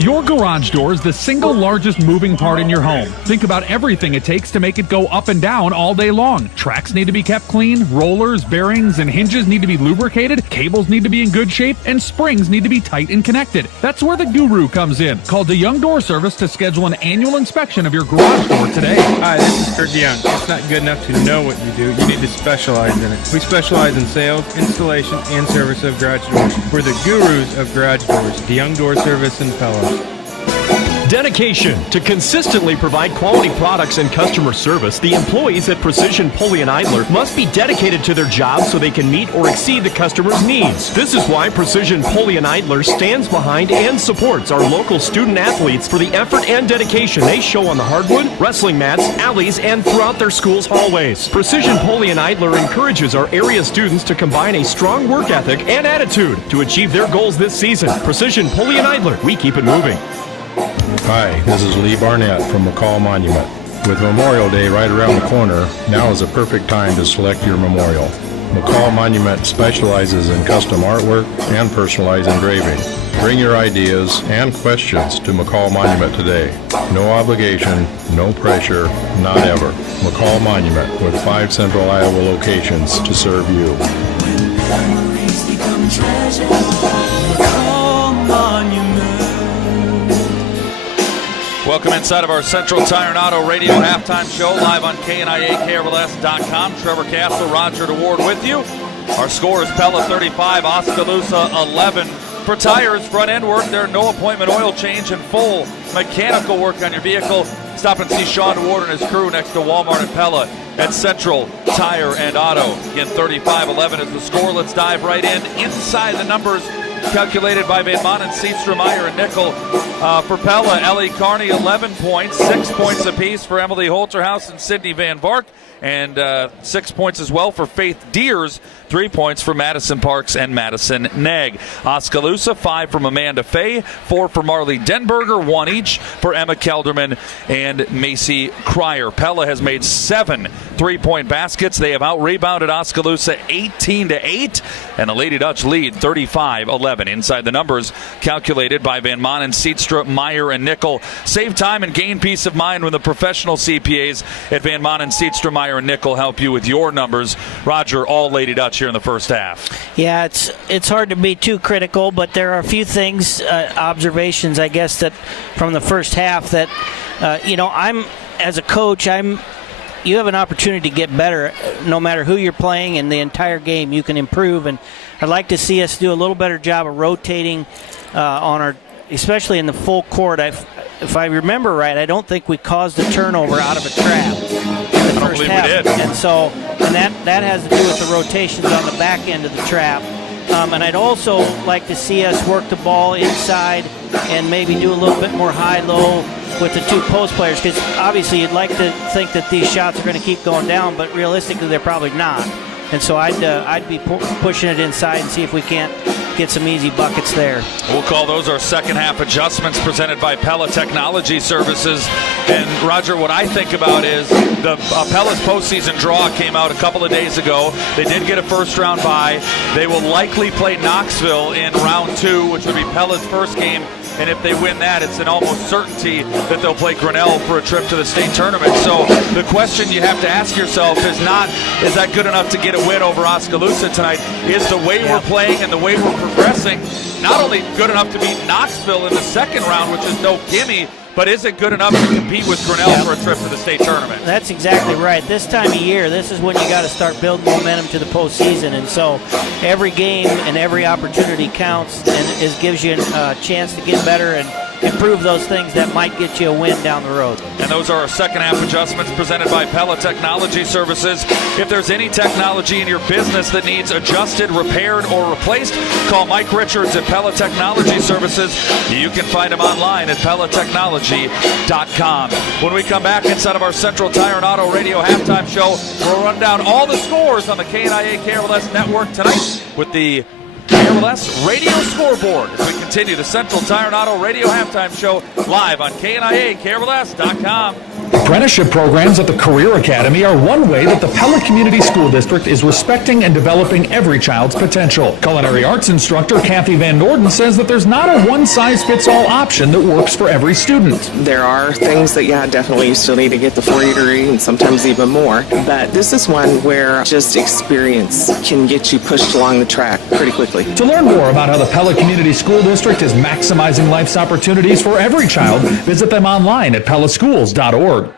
Your garage door is the single largest moving part in your home. Think about everything it takes to make it go up and down all day long. Tracks need to be kept clean, rollers, bearings, and hinges need to be lubricated, cables need to be in good shape, and springs need to be tight and connected. That's where the Guru comes in. Call DeYoung Door Service to schedule an annual inspection of your garage door today. Hi, this is Kurt DeYoung. It's not good enough to know what you do. You need to specialize in it. We specialize in sales, installation, and service of garage doors. We're the gurus of garage doors. DeYoung Door Service in Pella. Dedication to consistently provide quality products and customer service. The employees at Precision Pulley and Idler must be dedicated to their jobs so they can meet or exceed the customer's needs. This is why Precision Pulley and Idler stands behind and supports our local student athletes for the effort and dedication they show on the hardwood, wrestling mats, alleys, and throughout their school's hallways. Precision Pulley and Idler encourages our area students to combine a strong work ethic and attitude to achieve their goals this season. Precision Pulley and Idler, we keep it moving. Hi, this is Lee Barnett from McCall Monument. With Memorial Day right around the corner, now is a perfect time to select your memorial. McCall Monument specializes in custom artwork and personalized engraving. Bring your ideas and questions to McCall Monument today. No obligation, no pressure, not ever. McCall Monument with 5 Central Iowa locations to serve you. Memories become treasures. McCall Monument. Welcome inside of our Central Tire and Auto Radio halftime show live on KNIA, KRLS.com. Trevor Castle, Roger DeWard with you. Our score is Pella 35, Oskaloosa 11. For tires, front end work, there no appointment oil change and full mechanical work on your vehicle. Stop and see Sean DeWard and his crew next to Walmart and Pella at Central Tire and Auto. Again, 35-11 is the score. Let's dive right in. Inside the numbers calculated by Van Manen, Seatstra, Meyer, and Nickel. For Pella, Ellie Carney, 11 points, 6 points apiece for Emily Holterhouse and Sydney Van Vark, and 6 points as well for Faith Deers, 3 points for Madison Parks and Madison Nag. Oskaloosa, 5 from Amanda Fay, 4 for Marley Denberger, 1 each for Emma Kelderman and Macy Cryer. Pella has made 7 3-point baskets. They have out-rebounded Oskaloosa 18-8, and the Lady Dutch lead 35-11. Inside the numbers calculated by Van Manen, Seatstra, Meyer, and Nickel. Save time and gain peace of mind when the professional CPAs at Van Manen, Seatstra, Meyer, and Nickel help you with your numbers. Roger, all Lady Dutch here in the first half. Yeah, it's hard to be too critical, but there are a few things, observations, I guess, that from the first half that, I'm, as a coach, you have an opportunity to get better no matter who you're playing, and the entire game you can improve. And I'd like to see us do a little better job of rotating on our, especially in the full court. If I remember right, I don't think we caused a turnover out of a trap in the first half. We did. And that has to do with the rotations on the back end of the trap. And I'd also like to see us work the ball inside and maybe do a little bit more high-low with the 2 post players, because obviously you'd like to think that these shots are going to keep going down, but realistically they're probably not. And so I'd be pushing it inside and see if we can't get some easy buckets there. We'll call those our second half adjustments presented by Pella Technology Services. And Roger, what I think about is the Pella's postseason draw came out a couple of days ago. They did get a first round bye. They will likely play Knoxville in round 2, which would be Pella's first game. And if they win that, it's an almost certainty that they'll play Grinnell for a trip to the state tournament. So the question you have to ask yourself is not, is that good enough to get a win over Oskaloosa tonight? Is the way we're playing and the way we're progressing not only good enough to beat Knoxville in the second round, which is no gimme, but is it good enough to compete with Grinnell for a trip to the state tournament? That's exactly right. This time of year, this is when you got to start building momentum to the postseason. And so every game and every opportunity counts, and it gives you a chance to get better and improve those things that might get you a win down the road. And those are our second half adjustments presented by Pella Technology Services. If there's any technology in your business that needs adjusted, repaired, or replaced, call Mike Richards at Pella Technology Services. You can find him online at PellaTechnology.com. When we come back inside of our Central Tire and Auto Radio halftime show, we'll run down all the scores on the KNIA KRLS network tonight with the KRLS Radio Scoreboard as we continue the Central Tire and Auto Radio halftime show live on KNIA KRLS.com. Apprenticeship programs at the Career Academy are one way that the Pella Community School District is respecting and developing every child's potential. Culinary arts instructor Kathy Van Norden says that there's not a one-size-fits-all option that works for every student. There are things that, definitely you still need to get the 4-year degree and sometimes even more. But this is one where just experience can get you pushed along the track pretty quickly. To learn more about how the Pella Community School District is maximizing life's opportunities for every child, visit them online at pellaschools.org.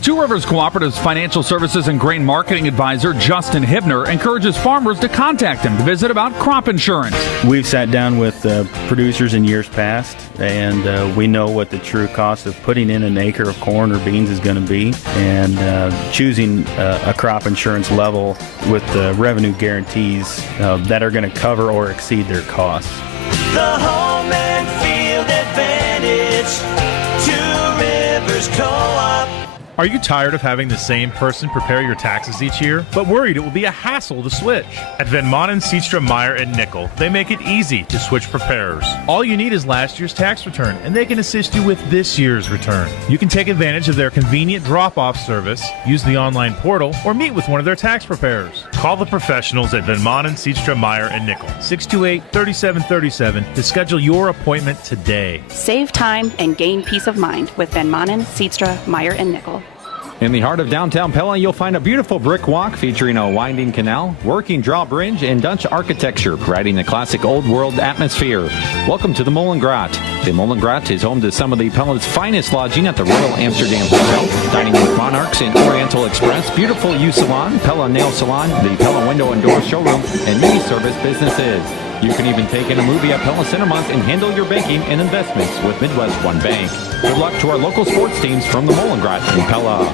Two Rivers Cooperative's financial services and grain marketing advisor, Justin Hibner, encourages farmers to contact him to visit about crop insurance. We've sat down with producers in years past, and we know what the true cost of putting in an acre of corn or beans is going to be, and choosing a crop insurance level with the revenue guarantees that are going to cover or exceed their costs. The home and field advantage. Two Rivers Co-op. Are you tired of having the same person prepare your taxes each year, but worried it will be a hassle to switch? At Van Manen, Seatstra, Meyer, and Nickel, they make it easy to switch preparers. All you need is last year's tax return, and they can assist you with this year's return. You can take advantage of their convenient drop-off service, use the online portal, or meet with one of their tax preparers. Call the professionals at Van Manen, Seatstra, Meyer, and Nickel, 628-3737 to schedule your appointment today. Save time and gain peace of mind with Van Manen, Seatstra, Meyer, and Nickel. In the heart of downtown Pella, you'll find a beautiful brick walk featuring a winding canal, working drawbridge, and Dutch architecture, providing a classic old world atmosphere. Welcome to the Mollengrat. The Mollengrat is home to some of the Pella's finest lodging at the Royal Amsterdam Hotel, dining with Monarchs and Oriental Express, beautiful U Salon, Pella Nail Salon, the Pella Window and Door Showroom, and many service businesses. You can even take in a movie at Pella Cinemas and handle your banking and investments with Midwest One Bank. Good luck to our local sports teams from the Mollengrat in Pella.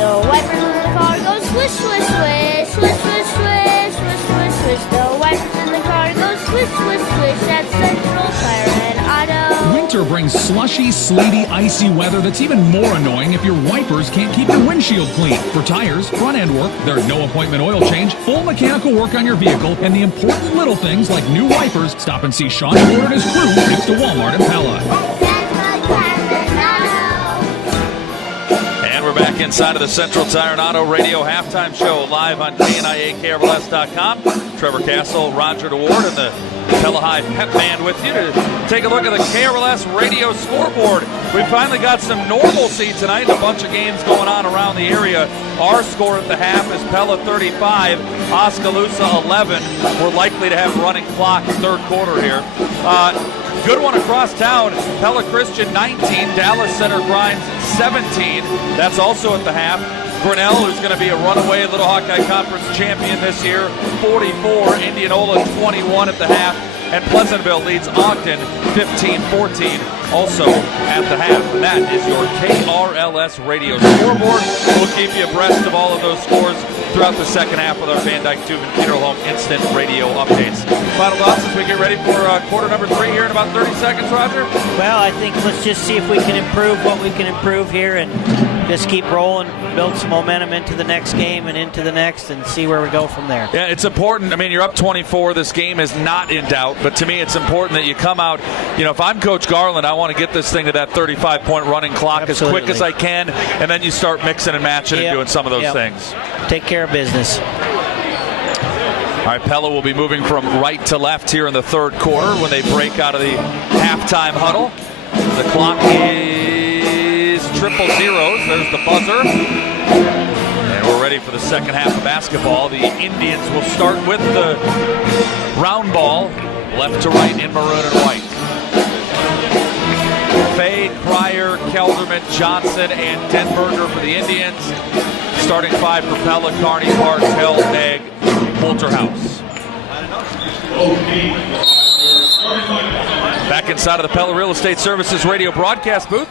The wipers in the car go swish, swish, swish, swish, swish, swish, swish, swish, swish. The wipers in the car go swish, swish, swish at Central Tire and Auto. Winter brings slushy, sleety, icy weather that's even more annoying if your wipers can't keep your windshield clean. For tires, front end work, their no appointment oil change, full mechanical work on your vehicle, and the important little things like new wipers, stop and see Sean Ward and his crew next to Walmart and Pella. And we're back inside of the Central Tire and Auto Radio halftime show live on KNIAKRLS.com. Trevor Castle, Roger DeWard, and the Pella High Pep Band with you to take a look at the KRLS radio scoreboard. We finally got some normalcy tonight. A bunch of games going on around the area. Our score at the half is Pella 35, Oskaloosa 11. We're likely to have running clock third quarter here. Good one across town. Pella Christian 19, Dallas Center Grimes 17. That's also at the half. Grinnell, who's going to be a runaway Little Hawkeye Conference champion this year, 44. Indianola 21 at the half. And Pleasantville leads Ogden 15-14 also at the half. And that is your KRLS radio scoreboard. We'll keep you abreast of all of those scores throughout the second half with our Van Dyke Tube and Funeral Home instant radio updates. Final thoughts as we get ready for quarter number 3 here in about 30 seconds, Roger? Well, I think let's just see if we can improve what we can improve here and just keep rolling, build some momentum into the next game and into the next and see where we go from there. Yeah, it's important. I mean, you're up 24. This game is not in doubt. But to me, it's important that you come out. You know, if I'm Coach Garland, I want to get this thing to that 35-point running clock as quick as I can. And then you start mixing and matching and doing some of those things. Take care of business. All right, Pella will be moving from right to left here in the third quarter when they break out of the halftime huddle. The clock is 000. There's the buzzer. And we're ready for the second half of basketball. The Indians will start with the round ball, left to right in maroon and white. Fade, Cryer, Kelderman, Johnson, and Denberger for the Indians. Starting five for Pella, Kearney, Parks, Held, Egg, Holterhouse. Back inside of the Pella Real Estate Services radio broadcast booth,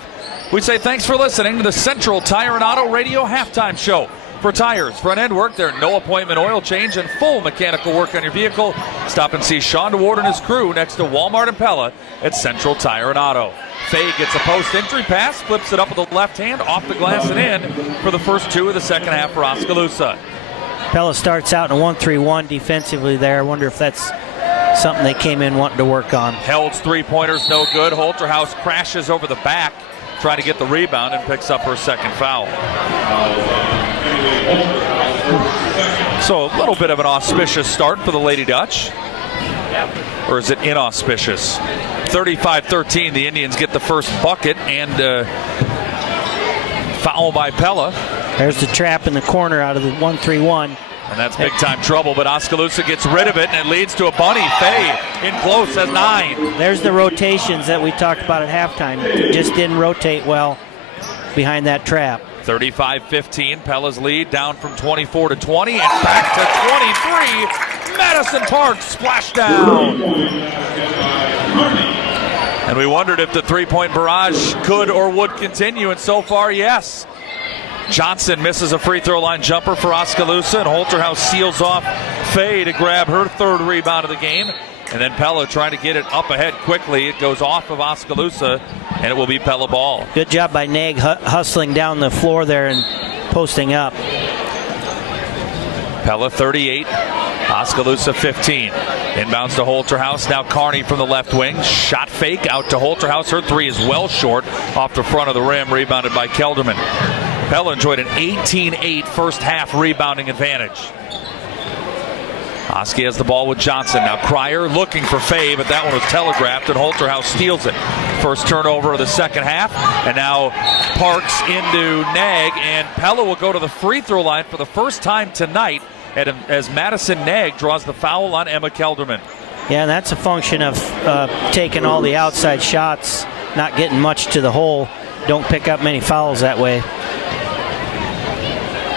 we say thanks for listening to the Central Tire and Auto Radio halftime show. For tires, front end work, their no appointment oil change, and full mechanical work on your vehicle, stop and see Sean DeWard and his crew next to Walmart and Pella at Central Tire and Auto. Fay gets a post entry pass, flips it up with the left hand, off the glass and in for the first two of the second half for Oskaloosa. Pella starts out in a 1-3-1 defensively there. I wonder if that's something they came in wanting to work on. Held's three-pointers no good. Holterhouse crashes over the back, trying to get the rebound and picks up her second foul. So a little bit of an auspicious start for the Lady Dutch. Or is it inauspicious? 35-13, the Indians get the first bucket and foul by Pella. There's the trap in the corner out of the 1-3-1. And that's big time trouble, but Oskaloosa gets rid of it and it leads to a bunny. Fay in close has 9. There's the rotations that we talked about at halftime. Just didn't rotate well behind that trap. 35-15, Pella's lead down from 24 to 20 and back to 23. Madison Parks splashdown. And we wondered if the three-point barrage could or would continue, and so far, yes. Johnson misses a free throw line jumper for Oskaloosa, and Holterhouse seals off Fay to grab her third rebound of the game. And then Pella trying to get it up ahead quickly. It goes off of Oskaloosa, and it will be Pella ball. Good job by Nag hustling down the floor there and posting up. Pella 38, Oskaloosa 15. Inbounds to Holterhouse. Now Kearney from the left wing. Shot fake out to Holterhouse. Her three is well short off the front of the rim, rebounded by Kelderman. Pella enjoyed an 18-8 first half rebounding advantage. Oski has the ball with Johnson. Now Cryer looking for Fay, but that one was telegraphed, and Holterhouse steals it. First turnover of the second half, and now Parks into Nag, and Pella will go to the free throw line for the first time tonight as Madison Nag draws the foul on Emma Kelderman. Yeah, and that's a function of taking all the outside shots, not getting much to the hole. Don't pick up many fouls that way.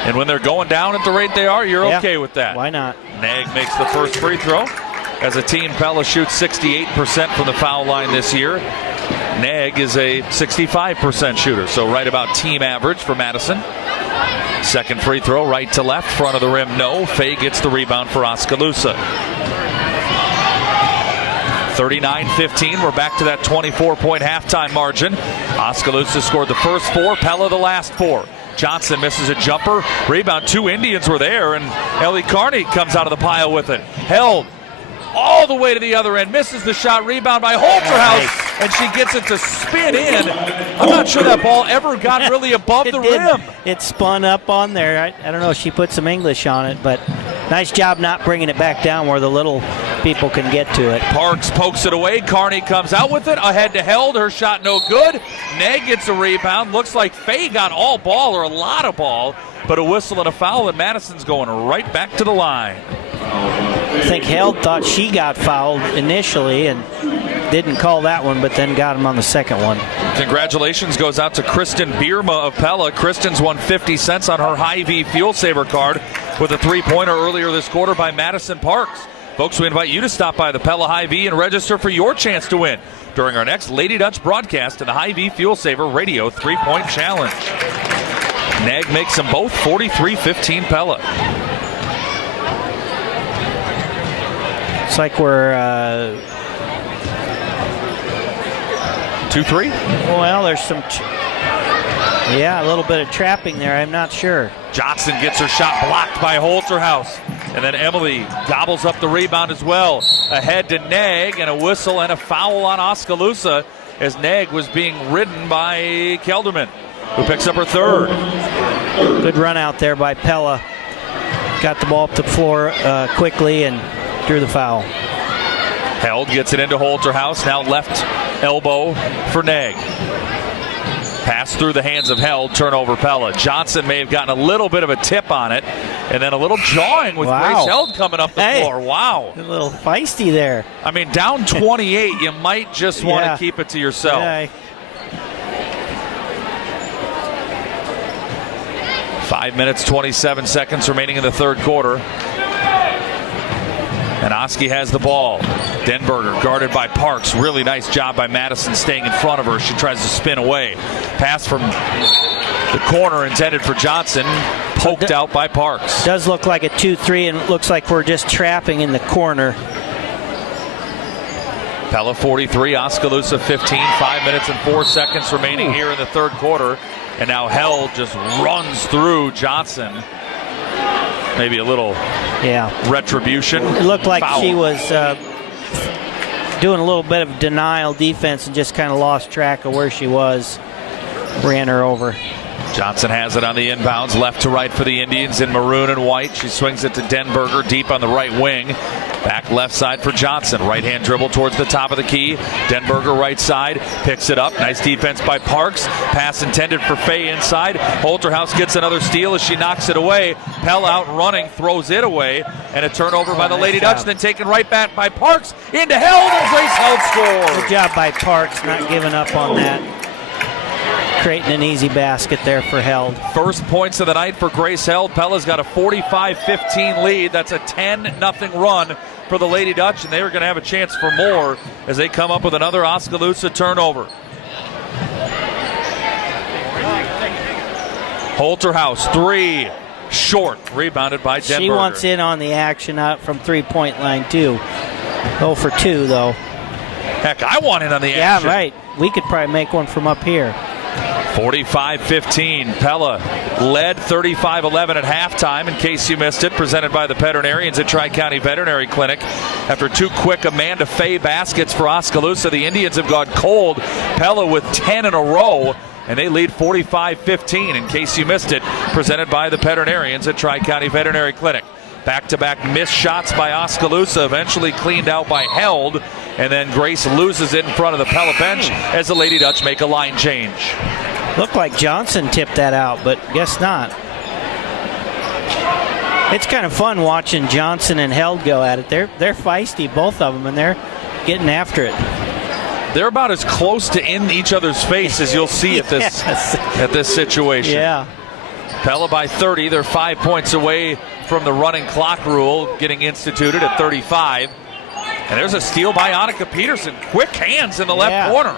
And when they're going down at the rate they are, you're okay with that. Why not? Nag makes the first free throw. As a team, Pella shoots 68% from the foul line this year. Nag is a 65% shooter, so right about team average for Madison. Second free throw, right to left, front of the rim, no. Fay gets the rebound for Oskaloosa. 39-15. We're back to that 24-point halftime margin. Oskaloosa scored the first 4, Pella the last 4. Johnson misses a jumper. Rebound, 2 Indians were there, and Ellie Carney comes out of the pile with it. Held all the way to the other end. Misses the shot. Rebound by Holterhouse, and she gets it to spin in. I'm not sure that ball ever got really above the rim. It spun up on there. I don't know if she put some English on it, but nice job not bringing it back down where the little people can get to it. Parks pokes it away. Carney comes out with it. Ahead to Held. Her shot no good. Neg gets a rebound. Looks like Faye got all ball or a lot of ball, but a whistle and a foul, and Madison's going right back to the line. I think Held thought she got fouled initially and didn't call that one, but then got him on the second one. Congratulations goes out to Kristen Bierma of Pella. Kristen's won 50 cents on her Hy-Vee Fuel Saver card with a 3-pointer earlier this quarter by Madison Parks. Folks, we invite you to stop by the Pella Hy-Vee and register for your chance to win during our next Lady Dutch broadcast in the Hy-Vee Fuel Saver Radio 3-Point Challenge. Nag makes them both 43-15 Pella. It's like we're 2-3? Well, there's some a little bit of trapping there. I'm not sure. Johnson gets her shot blocked by Holterhouse, and then Emily gobbles up the rebound as well. Ahead to Nag, and a whistle and a foul on Oskaloosa as Nag was being ridden by Kelderman, who picks up her third. Good run out there by Pella. Got the ball up the floor quickly and drew the foul. Held gets it into Holterhouse. Now left elbow for Nag. Pass through the hands of Held. Turnover Pella. Johnson may have gotten a little bit of a tip on it. And then a little jawing with Grace Held coming up the floor. Wow. A little feisty there. I mean, down 28, you might just want to keep it to yourself. Yeah. 5 minutes, 27 seconds remaining in the third quarter. And Oski has the ball. Denberger guarded by Parks. Really nice job by Madison staying in front of her. She tries to spin away. Pass from the corner intended for Johnson. Poked out by Parks. Does look like a 2-3, and it looks like we're just trapping in the corner. Pella 43, Oskaloosa 15. 5 minutes and 4 seconds remaining here in the third quarter. And now Held just runs through Johnson. Maybe a little retribution. It looked like foul. She was doing a little bit of denial defense and just kind of lost track of where she was. Ran her over. Johnson has it on the inbounds, left to right for the Indians in maroon and white. She swings it to Denberger deep on the right wing. Back left side for Johnson. Right-hand dribble towards the top of the key. Denberger right side, picks it up. Nice defense by Parks. Pass intended for Faye inside. Holterhouse gets another steal as she knocks it away. Pell out running, throws it away. And a turnover by the Lady Dutch, then taken right back by Parks. Into Held, and Grace Held scores. Good job by Parks, not giving up on that. Creating an easy basket there for Held. First points of the night for Grace Held. Pella's got a 45-15 lead. That's a 10-0 run for the Lady Dutch, and they are going to have a chance for more as they come up with another Oskaloosa turnover. Holterhouse, 3, short, rebounded by Denberger. She wants in on the action out from three-point line, too. 0 for 2, though. Heck, I want in on the action. Yeah, right. We could probably make one from up here. 45-15. Pella led 35-11 at halftime, in case you missed it, presented by the veterinarians at Tri-County Veterinary Clinic. After 2 quick Amanda Faye baskets for Oskaloosa, the Indians have gone cold. Pella with 10 in a row, and they lead 45-15, in case you missed it, presented by the veterinarians at Tri-County Veterinary Clinic. Back-to-back missed shots by Oskaloosa, eventually cleaned out by Held, and then Grace loses it in front of the Pella bench as the Lady Dutch make a line change. Looked like Johnson tipped that out, but guess not. It's kind of fun watching Johnson and Held go at it. They're feisty, both of them, and they're getting after it. They're about as close to in each other's face as you'll see at this situation. Yeah. Pella by 30. They're 5 points away from the running clock rule getting instituted at 35. And there's a steal by Annika Peterson. Quick hands in the left corner.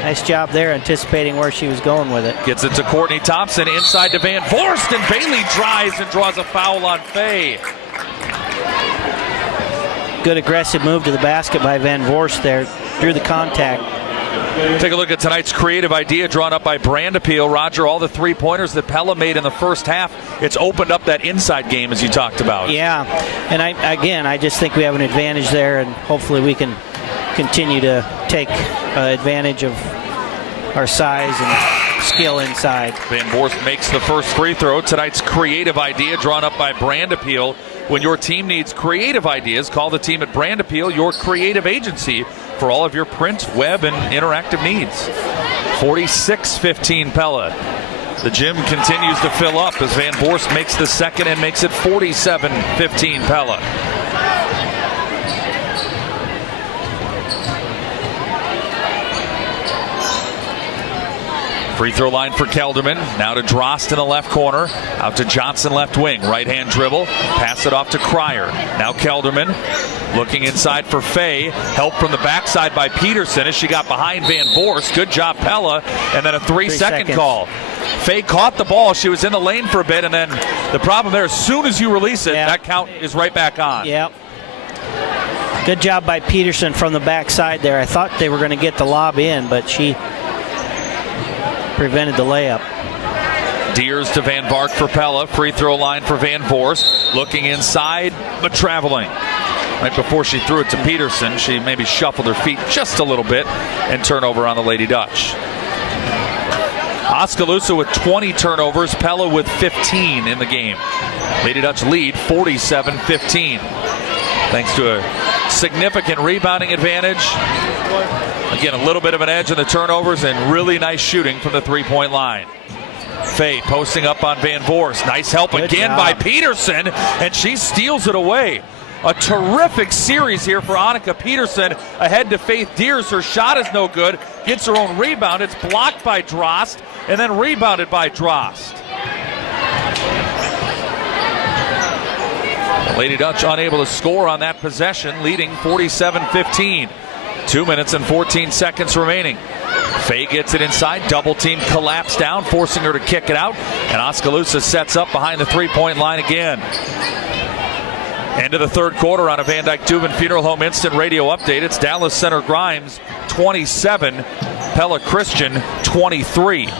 Nice job there, anticipating where she was going with it. Gets it to Courtney Thompson, inside to Van Voorst, and Bailey drives and draws a foul on Faye. Good aggressive move to the basket by Van Voorst there. Drew the contact. Take a look at tonight's creative idea drawn up by Brand Appeal. Roger, all the three-pointers that Pella made in the first half, it's opened up that inside game as you talked about. Yeah, and I just think we have an advantage there, and hopefully we can continue to take advantage of our size and skill inside. Van Voorst makes the first free throw. Tonight's creative idea drawn up by Brand Appeal. When your team needs creative ideas, call the team at Brand Appeal, your creative agency for all of your print, web, and interactive needs. 46-15 Pella. The gym continues to fill up as Van Voorst makes the second and makes it 47-15 Pella. Free throw line for Kelderman. Now to Drost in the left corner. Out to Johnson left wing. Right hand dribble. Pass it off to Cryer. Now Kelderman looking inside for Fay. Help from the backside by Peterson as she got behind Van Voorst. Good job Pella. And then a 3-second call. Fay caught the ball. She was in the lane for a bit. And then the problem there, as soon as you release it, that count is right back on. Yep. Good job by Peterson from the backside there. I thought they were going to get the lob in, but she prevented the layup. Deers to Van Vark for Pella. Free throw line for Van Voorst. Looking inside, but traveling. Right before she threw it to Peterson, she maybe shuffled her feet just a little bit and turnover on the Lady Dutch. Oskaloosa with 20 turnovers. Pella with 15 in the game. Lady Dutch lead 47-15. Thanks to a significant rebounding advantage. Again, a little bit of an edge in the turnovers and really nice shooting from the three-point line. Fay posting up on Van Voorst. Nice help Good again job by Peterson, and she steals it away. A terrific series here for Annika Peterson. Ahead to Faith Deers. Her shot is no good. Gets her own rebound. It's blocked by Drost and then rebounded by Drost. Lady Dutch unable to score on that possession, leading 47-15. 2 minutes and 14 seconds remaining. Fay gets it inside. Double team collapse down, forcing her to kick it out. And Oskaloosa sets up behind the three-point line again. End of the third quarter on a Van Dyke Tubin Funeral Home Instant Radio Update. It's Dallas Center Grimes 27, Pella Christian 23.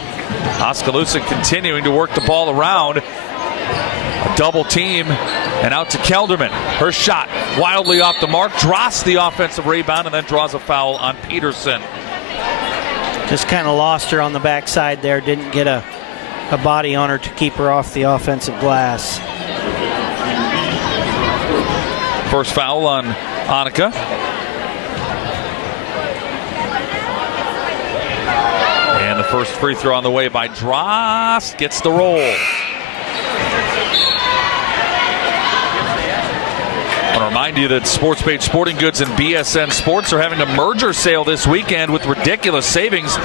Oskaloosa continuing to work the ball around. A double team and out to Kelderman. Her shot wildly off the mark. Drost the offensive rebound and then draws a foul on Peterson. Just kind of lost her on the backside there. Didn't get a body on her to keep her off the offensive glass. First foul on Annika. And the first free throw on the way by Drost. Gets the roll. I want to remind you that Sports Page Sporting Goods and BSN Sports are having a merger sale this weekend with ridiculous savings.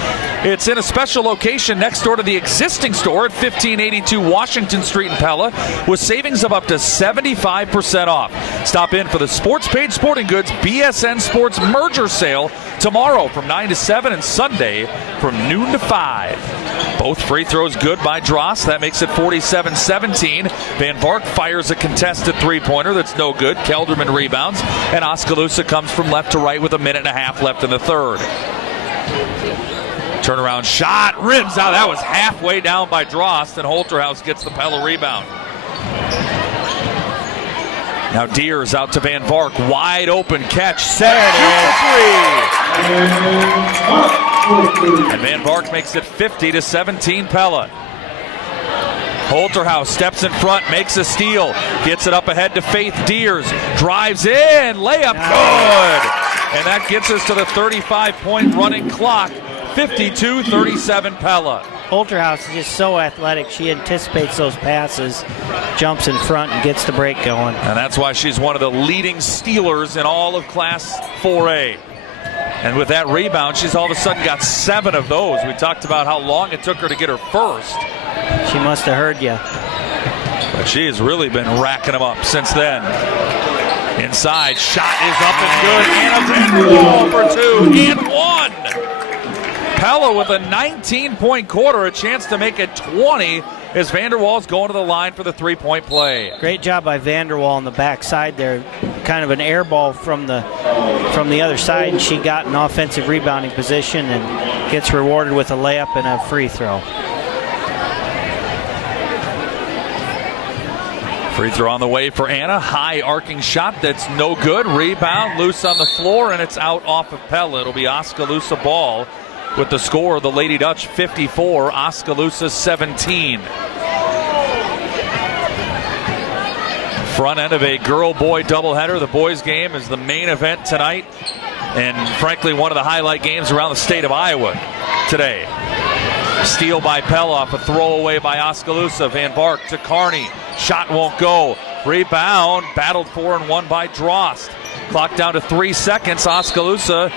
It's in a special location next door to the existing store at 1582 Washington Street in Pella with savings of up to 75% off. Stop in for the Sports Page Sporting Goods BSN Sports merger sale tomorrow from 9 to 7 and Sunday from noon to 5. Both free throws good by Drost. That makes it 47-17. Van Vark fires a contested three-pointer that's no good. Kelderman rebounds, and Oskaloosa comes from left to right with a minute and a half left in the third. Turnaround shot, rims out. That was halfway down by Drost, and Holterhouse gets the Pella rebound. Now Deers out to Van Vark. Wide open catch, set, and three. And Van Vark makes it 50-17 Pella. Holterhouse steps in front, makes a steal, gets it up ahead to Faith Deers, drives in, layup good. And that gets us to the 35-point running clock, 52-37 Pella. Holterhouse is just so athletic. She anticipates those passes, jumps in front, and gets the break going. And that's why she's one of the leading stealers in all of Class 4A. And with that rebound, she's all of a sudden got 7 of those. We talked about how long it took her to get her first. She must have heard you. But she has really been racking them up since then. Inside, shot is up and good. And a ball for 2 and 1. Pella with a 19-point quarter, a chance to make it 20 as Vanderwall's going to the line for the three-point play. Great job by Vanderwall on the backside there. Kind of an air ball from the other side, and she got an offensive rebounding position and gets rewarded with a layup and a free throw. Free throw on the way for Anna. High arcing shot that's no good. Rebound loose on the floor, and it's out off of Pella. It'll be Oskaloosa ball with the score of the Lady Dutch 54, Oskaloosa 17. Front end of a girl-boy doubleheader. The boys game is the main event tonight, and frankly one of the highlight games around the state of Iowa today. Steal by Pella off a throwaway by Oskaloosa. Van Bark to Kearney. Shot won't go. Rebound, battled for and won by Drost. Clock down to 3 seconds. Oskaloosa,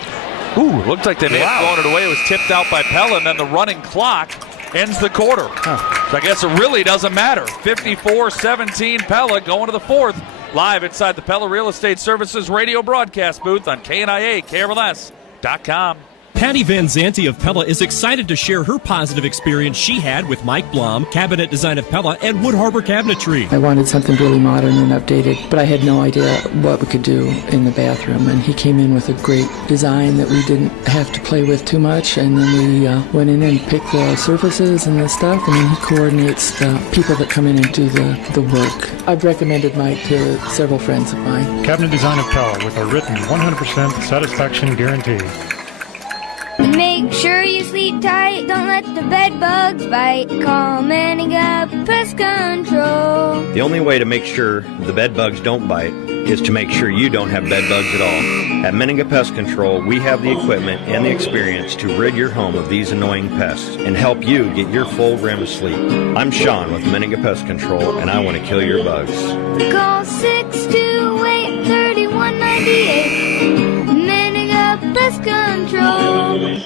looked like they may have thrown it away. It was tipped out by Pella, and then the running clock ends the quarter. So I guess it really doesn't matter. 54-17 Pella going to the fourth. Live inside the Pella Real Estate Services radio broadcast booth on KNIA, KRLS.com. Patty Van Zanti of Pella is excited to share her positive experience she had with Mike Blom, Cabinet Design of Pella, and Wood Harbor Cabinetry. I wanted something really modern and updated, but I had no idea what we could do in the bathroom. And he came in with a great design that we didn't have to play with too much. And then we went in and picked the surfaces and the stuff, and then he coordinates the people that come in and do the work. I've recommended Mike to several friends of mine. Cabinet Design of Pella with a written 100% satisfaction guarantee. Make sure you sleep tight, don't let the bed bugs bite. Call Manninga Pest Control. The only way to make sure the bed bugs don't bite is to make sure you don't have bed bugs at all. At Manninga Pest Control, we have the equipment and the experience to rid your home of these annoying pests and help you get your full REM of sleep. I'm Sean with Manninga Pest Control, and I want to kill your bugs. Call 628-3198. Pest Control.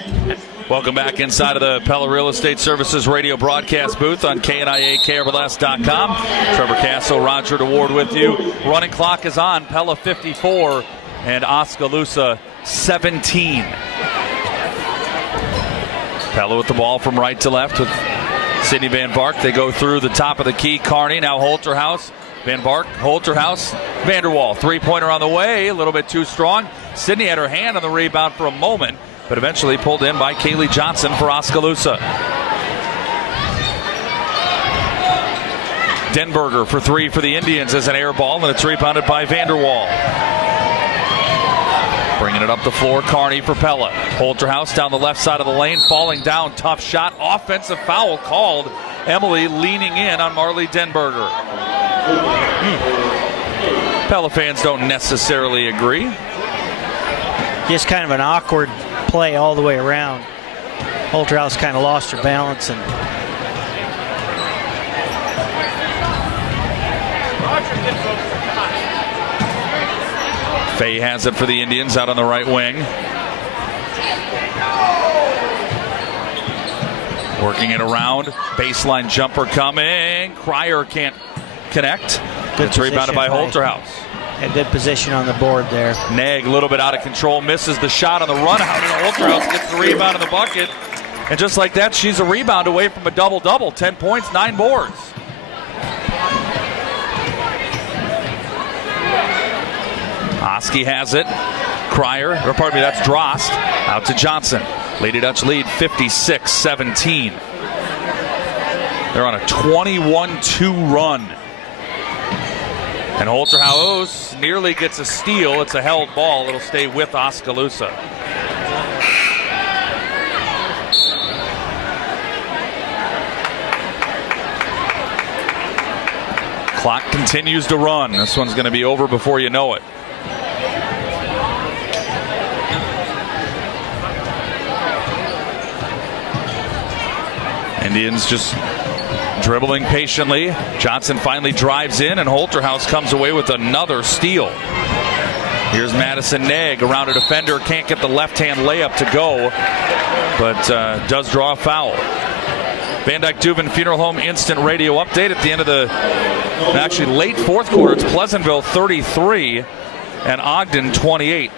Welcome back inside of the Pella Real Estate Services radio broadcast booth on KNIA, KRLS.com. Trevor Castle, Roger DeWard with you. Running clock is on. Pella 54 and Oskaloosa 17. Pella with the ball from right to left with Sydney Van Bark. They go through the top of the key. Kearney, now Holterhouse. Van Bark, Holterhouse, Vanderwall. Three-pointer on the way, a little bit too strong. Sydney had her hand on the rebound for a moment, but eventually pulled in by Kaylee Johnson for Oskaloosa. Denberger for three for the Indians as an air ball, and it's rebounded by Vanderwall. Bringing it up the floor, Kearney for Pella. Holterhouse down the left side of the lane, falling down, tough shot, offensive foul called. Emily leaning in on Marley Denberger. Pella fans don't necessarily agree. Just kind of an awkward play all the way around. Holterhouse kind of lost her balance and Faye has it for the Indians out on the right wing. Working it around. Baseline jumper coming. Cryer can't connect. It's rebounded by Holterhouse. A good position on the board there. Nag a little bit out of control. Misses the shot on the run out. And Holterhouse gets the rebound in the bucket. And just like that, she's a rebound away from a double-double. 10 points, 9 boards. Oski has it. Cryer, or pardon me, that's Drost. Out to Johnson. Lady Dutch lead 56-17. They're on a 21-2 run. And Holterhouse nearly gets a steal. It's a held ball. It'll stay with Oskaloosa. Clock continues to run. This one's going to be over before you know it. Indians just dribbling patiently. Johnson finally drives in, and Holterhouse comes away with another steal. Here's Madison Nag around a defender. Can't get the left-hand layup to go, but does draw a foul. Van Dyke Dubin Funeral Home instant radio update at the end of the actually late fourth quarter. It's Pleasantville 33 and Ogden 28.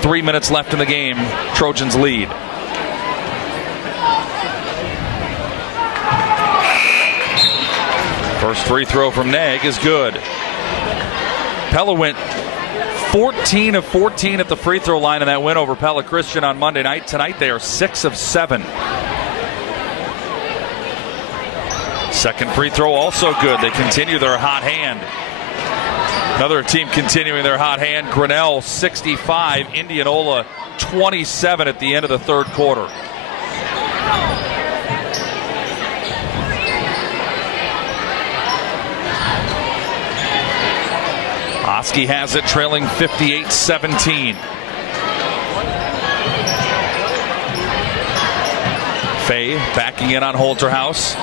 3 minutes left in the game. Trojans lead. First free throw from Nag is good. Pella went 14 of 14 at the free throw line in that win over Pella Christian on Monday night. Tonight they are 6 of 7. Second free throw also good. They continue their hot hand. Another team continuing their hot hand. Grinnell 65, Indianola 27 at the end of the third quarter. Oski has it, trailing 58-17. Faye backing in on Holterhouse.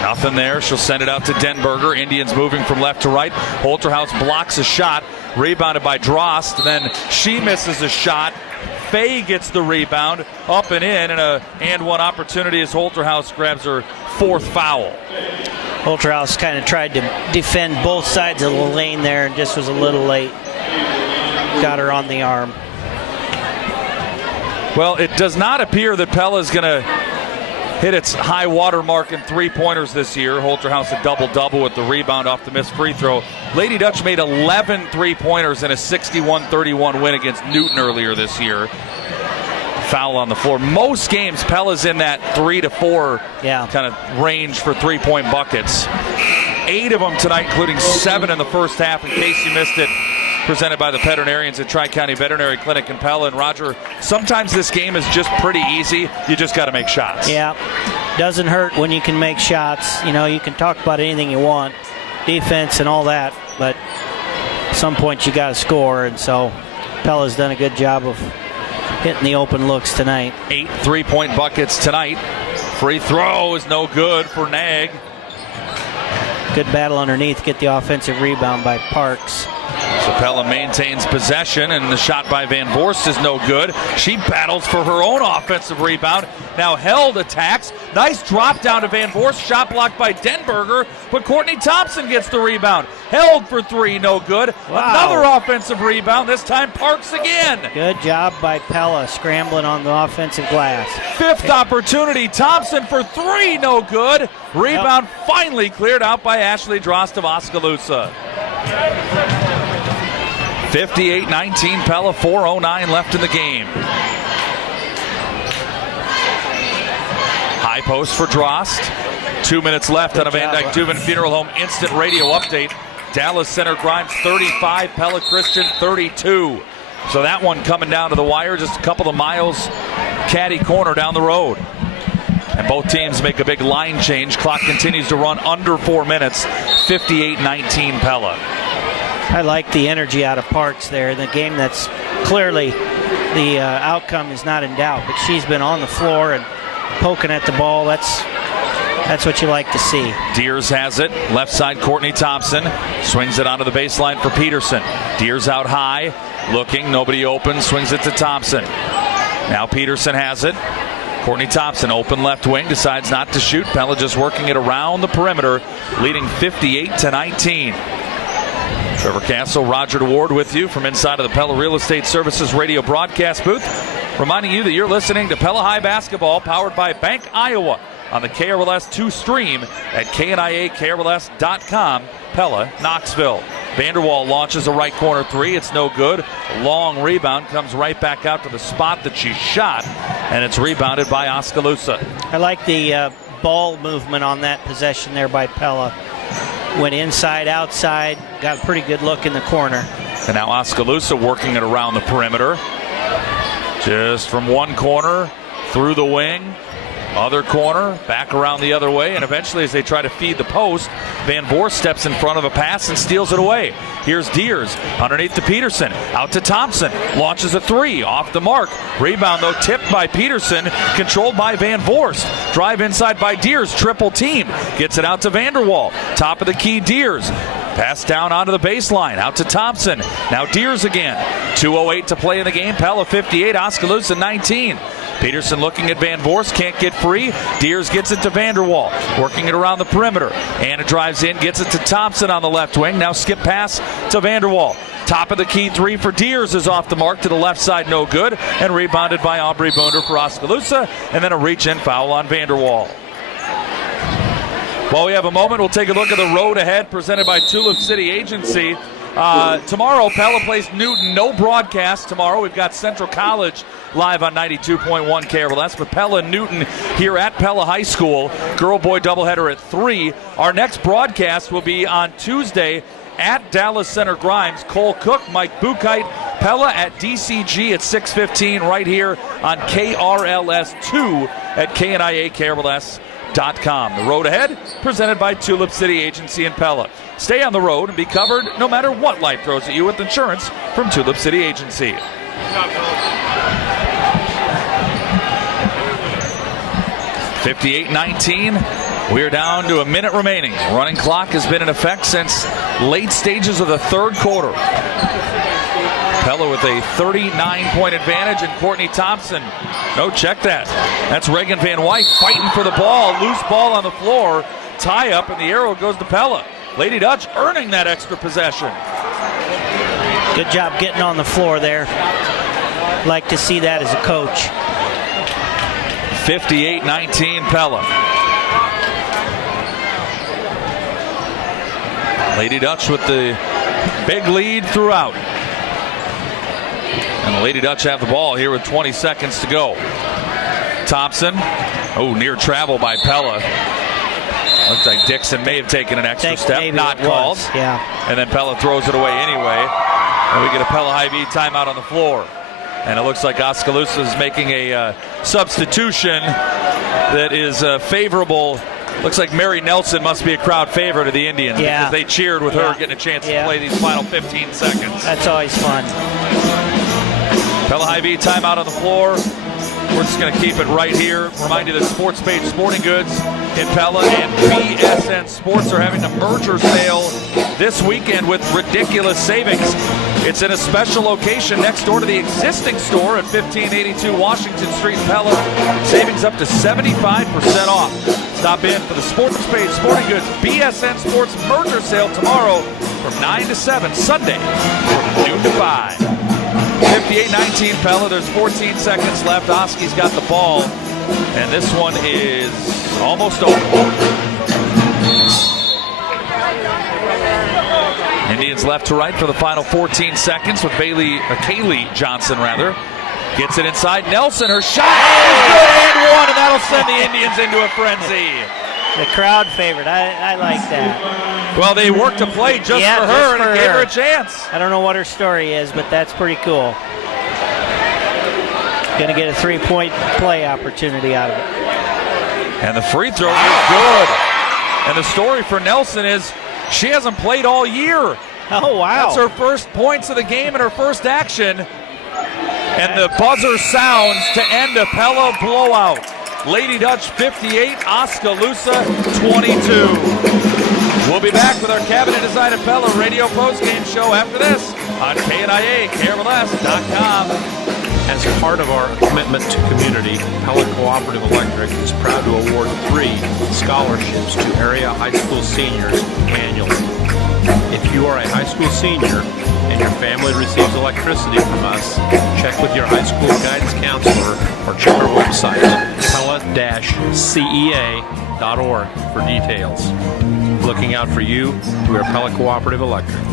Nothing there. She'll send it out to Denberger. Indians moving from left to right. Holterhouse blocks a shot. Rebounded by Drost. Then she misses a shot. Faye gets the rebound. Up and in. And a and-one opportunity as Holterhouse grabs her fourth foul. Holterhouse kind of tried to defend both sides of the lane there and just was a little late. Got her on the arm. Well, it does not appear that Pella is going to hit its high water mark in three-pointers this year. Holterhouse a double-double with the rebound off the missed free throw. Lady Dutch made 11 three-pointers in a 61-31 win against Newton earlier this year. Foul on the floor. Most games, Pella's in that 3 to 4 kind of range for three-point buckets. 8 of them tonight, including 7 in the first half, in case you missed it. Presented by the veterinarians at Tri-County Veterinary Clinic in Pella. And Roger, sometimes this game is just pretty easy. You just got to make shots. Yeah, doesn't hurt when you can make shots. You know, you can talk about anything you want, defense and all that, but at some point you got to score. And so Pella's done a good job of hitting the open looks tonight. 8 three-point buckets tonight. Free throw is no good for Nag. Good battle underneath, get the offensive rebound by Parks. So Pella maintains possession, and the shot by Van Voorst is no good. She battles for her own offensive rebound. Now Held attacks. Nice drop down to Van Voorst. Shot blocked by Denberger, but Courtney Thompson gets the rebound. Held for 3, no good. Wow. Another offensive rebound, this time Parks again. Good job by Pella scrambling on the offensive glass. Fifth opportunity. Thompson for 3, no good. Rebound finally cleared out by Ashley Drost of Oskaloosa. 58-19 Pella, 4:09 left in the game. High post for Drost. 2 minutes left on a Van Dyke Dubin Funeral Home instant radio update. Dallas Center Grimes 35, Pella Christian 32. So that one coming down to the wire, just a couple of miles caddy corner down the road. And both teams make a big line change. Clock continues to run under 4 minutes. 58-19 Pella. I like the energy out of Parks there in the game. That's clearly the outcome is not in doubt, but she's been on the floor and poking at the ball. That's what you like to see. Deers has it. Left side, Courtney Thompson. Swings it onto the baseline for Peterson. Deers out high. Looking. Nobody open. Swings it to Thompson. Now Peterson has it. Courtney Thompson, open left wing. Decides not to shoot. Pella just working it around the perimeter. Leading 58-19. Trevor Castle, Roger DeWard with you from inside of the Pella Real Estate Services radio broadcast booth. Reminding you that you're listening to Pella High Basketball, powered by Bank Iowa, on the KRLS 2 stream at KNIA-KRLS.com. Pella, Knoxville. Vanderwall launches a right corner 3. It's no good. Long rebound comes right back out to the spot that she shot, and it's rebounded by Oskaloosa. I like the ball movement on that possession there by Pella. Went inside, outside, got a pretty good look in the corner. And now Oskaloosa working it around the perimeter. Just from one corner, through the wing, other corner, back around the other way, and eventually as they try to feed the post, Van Voorst steps in front of a pass and steals it away. Here's Deers underneath to Peterson, out to Thompson, launches a 3, off the mark. Rebound though tipped by Peterson, controlled by Van Voorst. Drive inside by Deers, triple team, gets it out to Vanderwall. Top of the key, Deers. Pass down onto the baseline, out to Thompson. Now Deers again. 2:08 to play in the game. Pella 58, Oskaloosa 19. Peterson looking at Van Voorst, can't get free. Deers gets it to Vanderwall, working it around the perimeter. Anna drives in, gets it to Thompson on the left wing. Now skip pass to Vanderwall. Top of the key 3 for Deers is off the mark to the left side, no good. And rebounded by Aubrey Boonder for Oskaloosa. And then a reach-in foul on Vanderwall. While we have a moment, we'll take a look at the road ahead presented by Tulip City Agency. Tomorrow, Pella plays Newton. No broadcast tomorrow. We've got Central College live on 92.1 KRLS, but Pella and Newton here at Pella High School. Girl-boy doubleheader at 3. Our next broadcast will be on Tuesday at Dallas Center Grimes. Cole Cook, Mike Bukite, Pella at DCG at 6:15 right here on KRLS2 at KNIA-KRLS.com. The road ahead, presented by Tulip City Agency in Pella. Stay on the road and be covered no matter what life throws at you with insurance from Tulip City Agency. 58-19. We're down to a minute remaining. Running clock has been in effect since late stages of the third quarter. Pella with a 39-point advantage, and Courtney Thompson. No, check that. That's Reagan Van Wyk fighting for the ball. Loose ball on the floor. Tie up, and the arrow goes to Pella. Lady Dutch earning that extra possession. Good job getting on the floor there. Like to see that as a coach. 58-19 Pella. Lady Dutch with the big lead throughout. And the Lady Dutch have the ball here with 20 seconds to go. Thompson. Oh, near travel by Pella. Looks like Dixon may have taken an extra step. Not called. Yeah. And then Pella throws it away anyway. And we get a Pella High-V timeout on the floor. And it looks like Oskaloosa is making a substitution that is favorable. Looks like Mary Nelson must be a crowd favorite of the Indians because they cheered with her getting a chance to play these final 15 seconds. That's always fun. Pella High-V timeout on the floor. We're just going to keep it right here. Remind you that Sports Page Sporting Goods in Pella and BSN Sports are having a merger sale this weekend with ridiculous savings. It's in a special location next door to the existing store at 1582 Washington Street in Pella. Savings up to 75% off. Stop in for the Sports Page Sporting Goods BSN Sports merger sale tomorrow from 9 to 7, Sunday from noon to 5. 58-19 Pella. There's 14 seconds left. Oski's got the ball, and this one is almost over. Indians left to right for the final 14 seconds with Kaylee Johnson, Gets it inside. Nelson, her shot is good and one, and that'll send the Indians into a frenzy. The crowd favorite. I like that. Well, they worked a play just for her, and it gave her a chance. I don't know what her story is, but that's pretty cool. Going to get a 3-point play opportunity out of it. And the free throw is good. And the story for Nelson is she hasn't played all year. Oh, wow. That's her first points of the game and her first action. And the buzzer sounds to end a Pella blowout. Lady Dutch 58, Oskaloosa 22. We'll be back with our Cabinet Design at Pella radio postgame show after this on KNIA-KRLS.com. As part of our commitment to community, Pella Cooperative Electric is proud to award 3 scholarships to area high school seniors annually. If you are a high school senior and your family receives electricity from us, check with your high school guidance counselor or check our website, pella-cea.org for details. Looking out for you, we are Pella Cooperative Electric.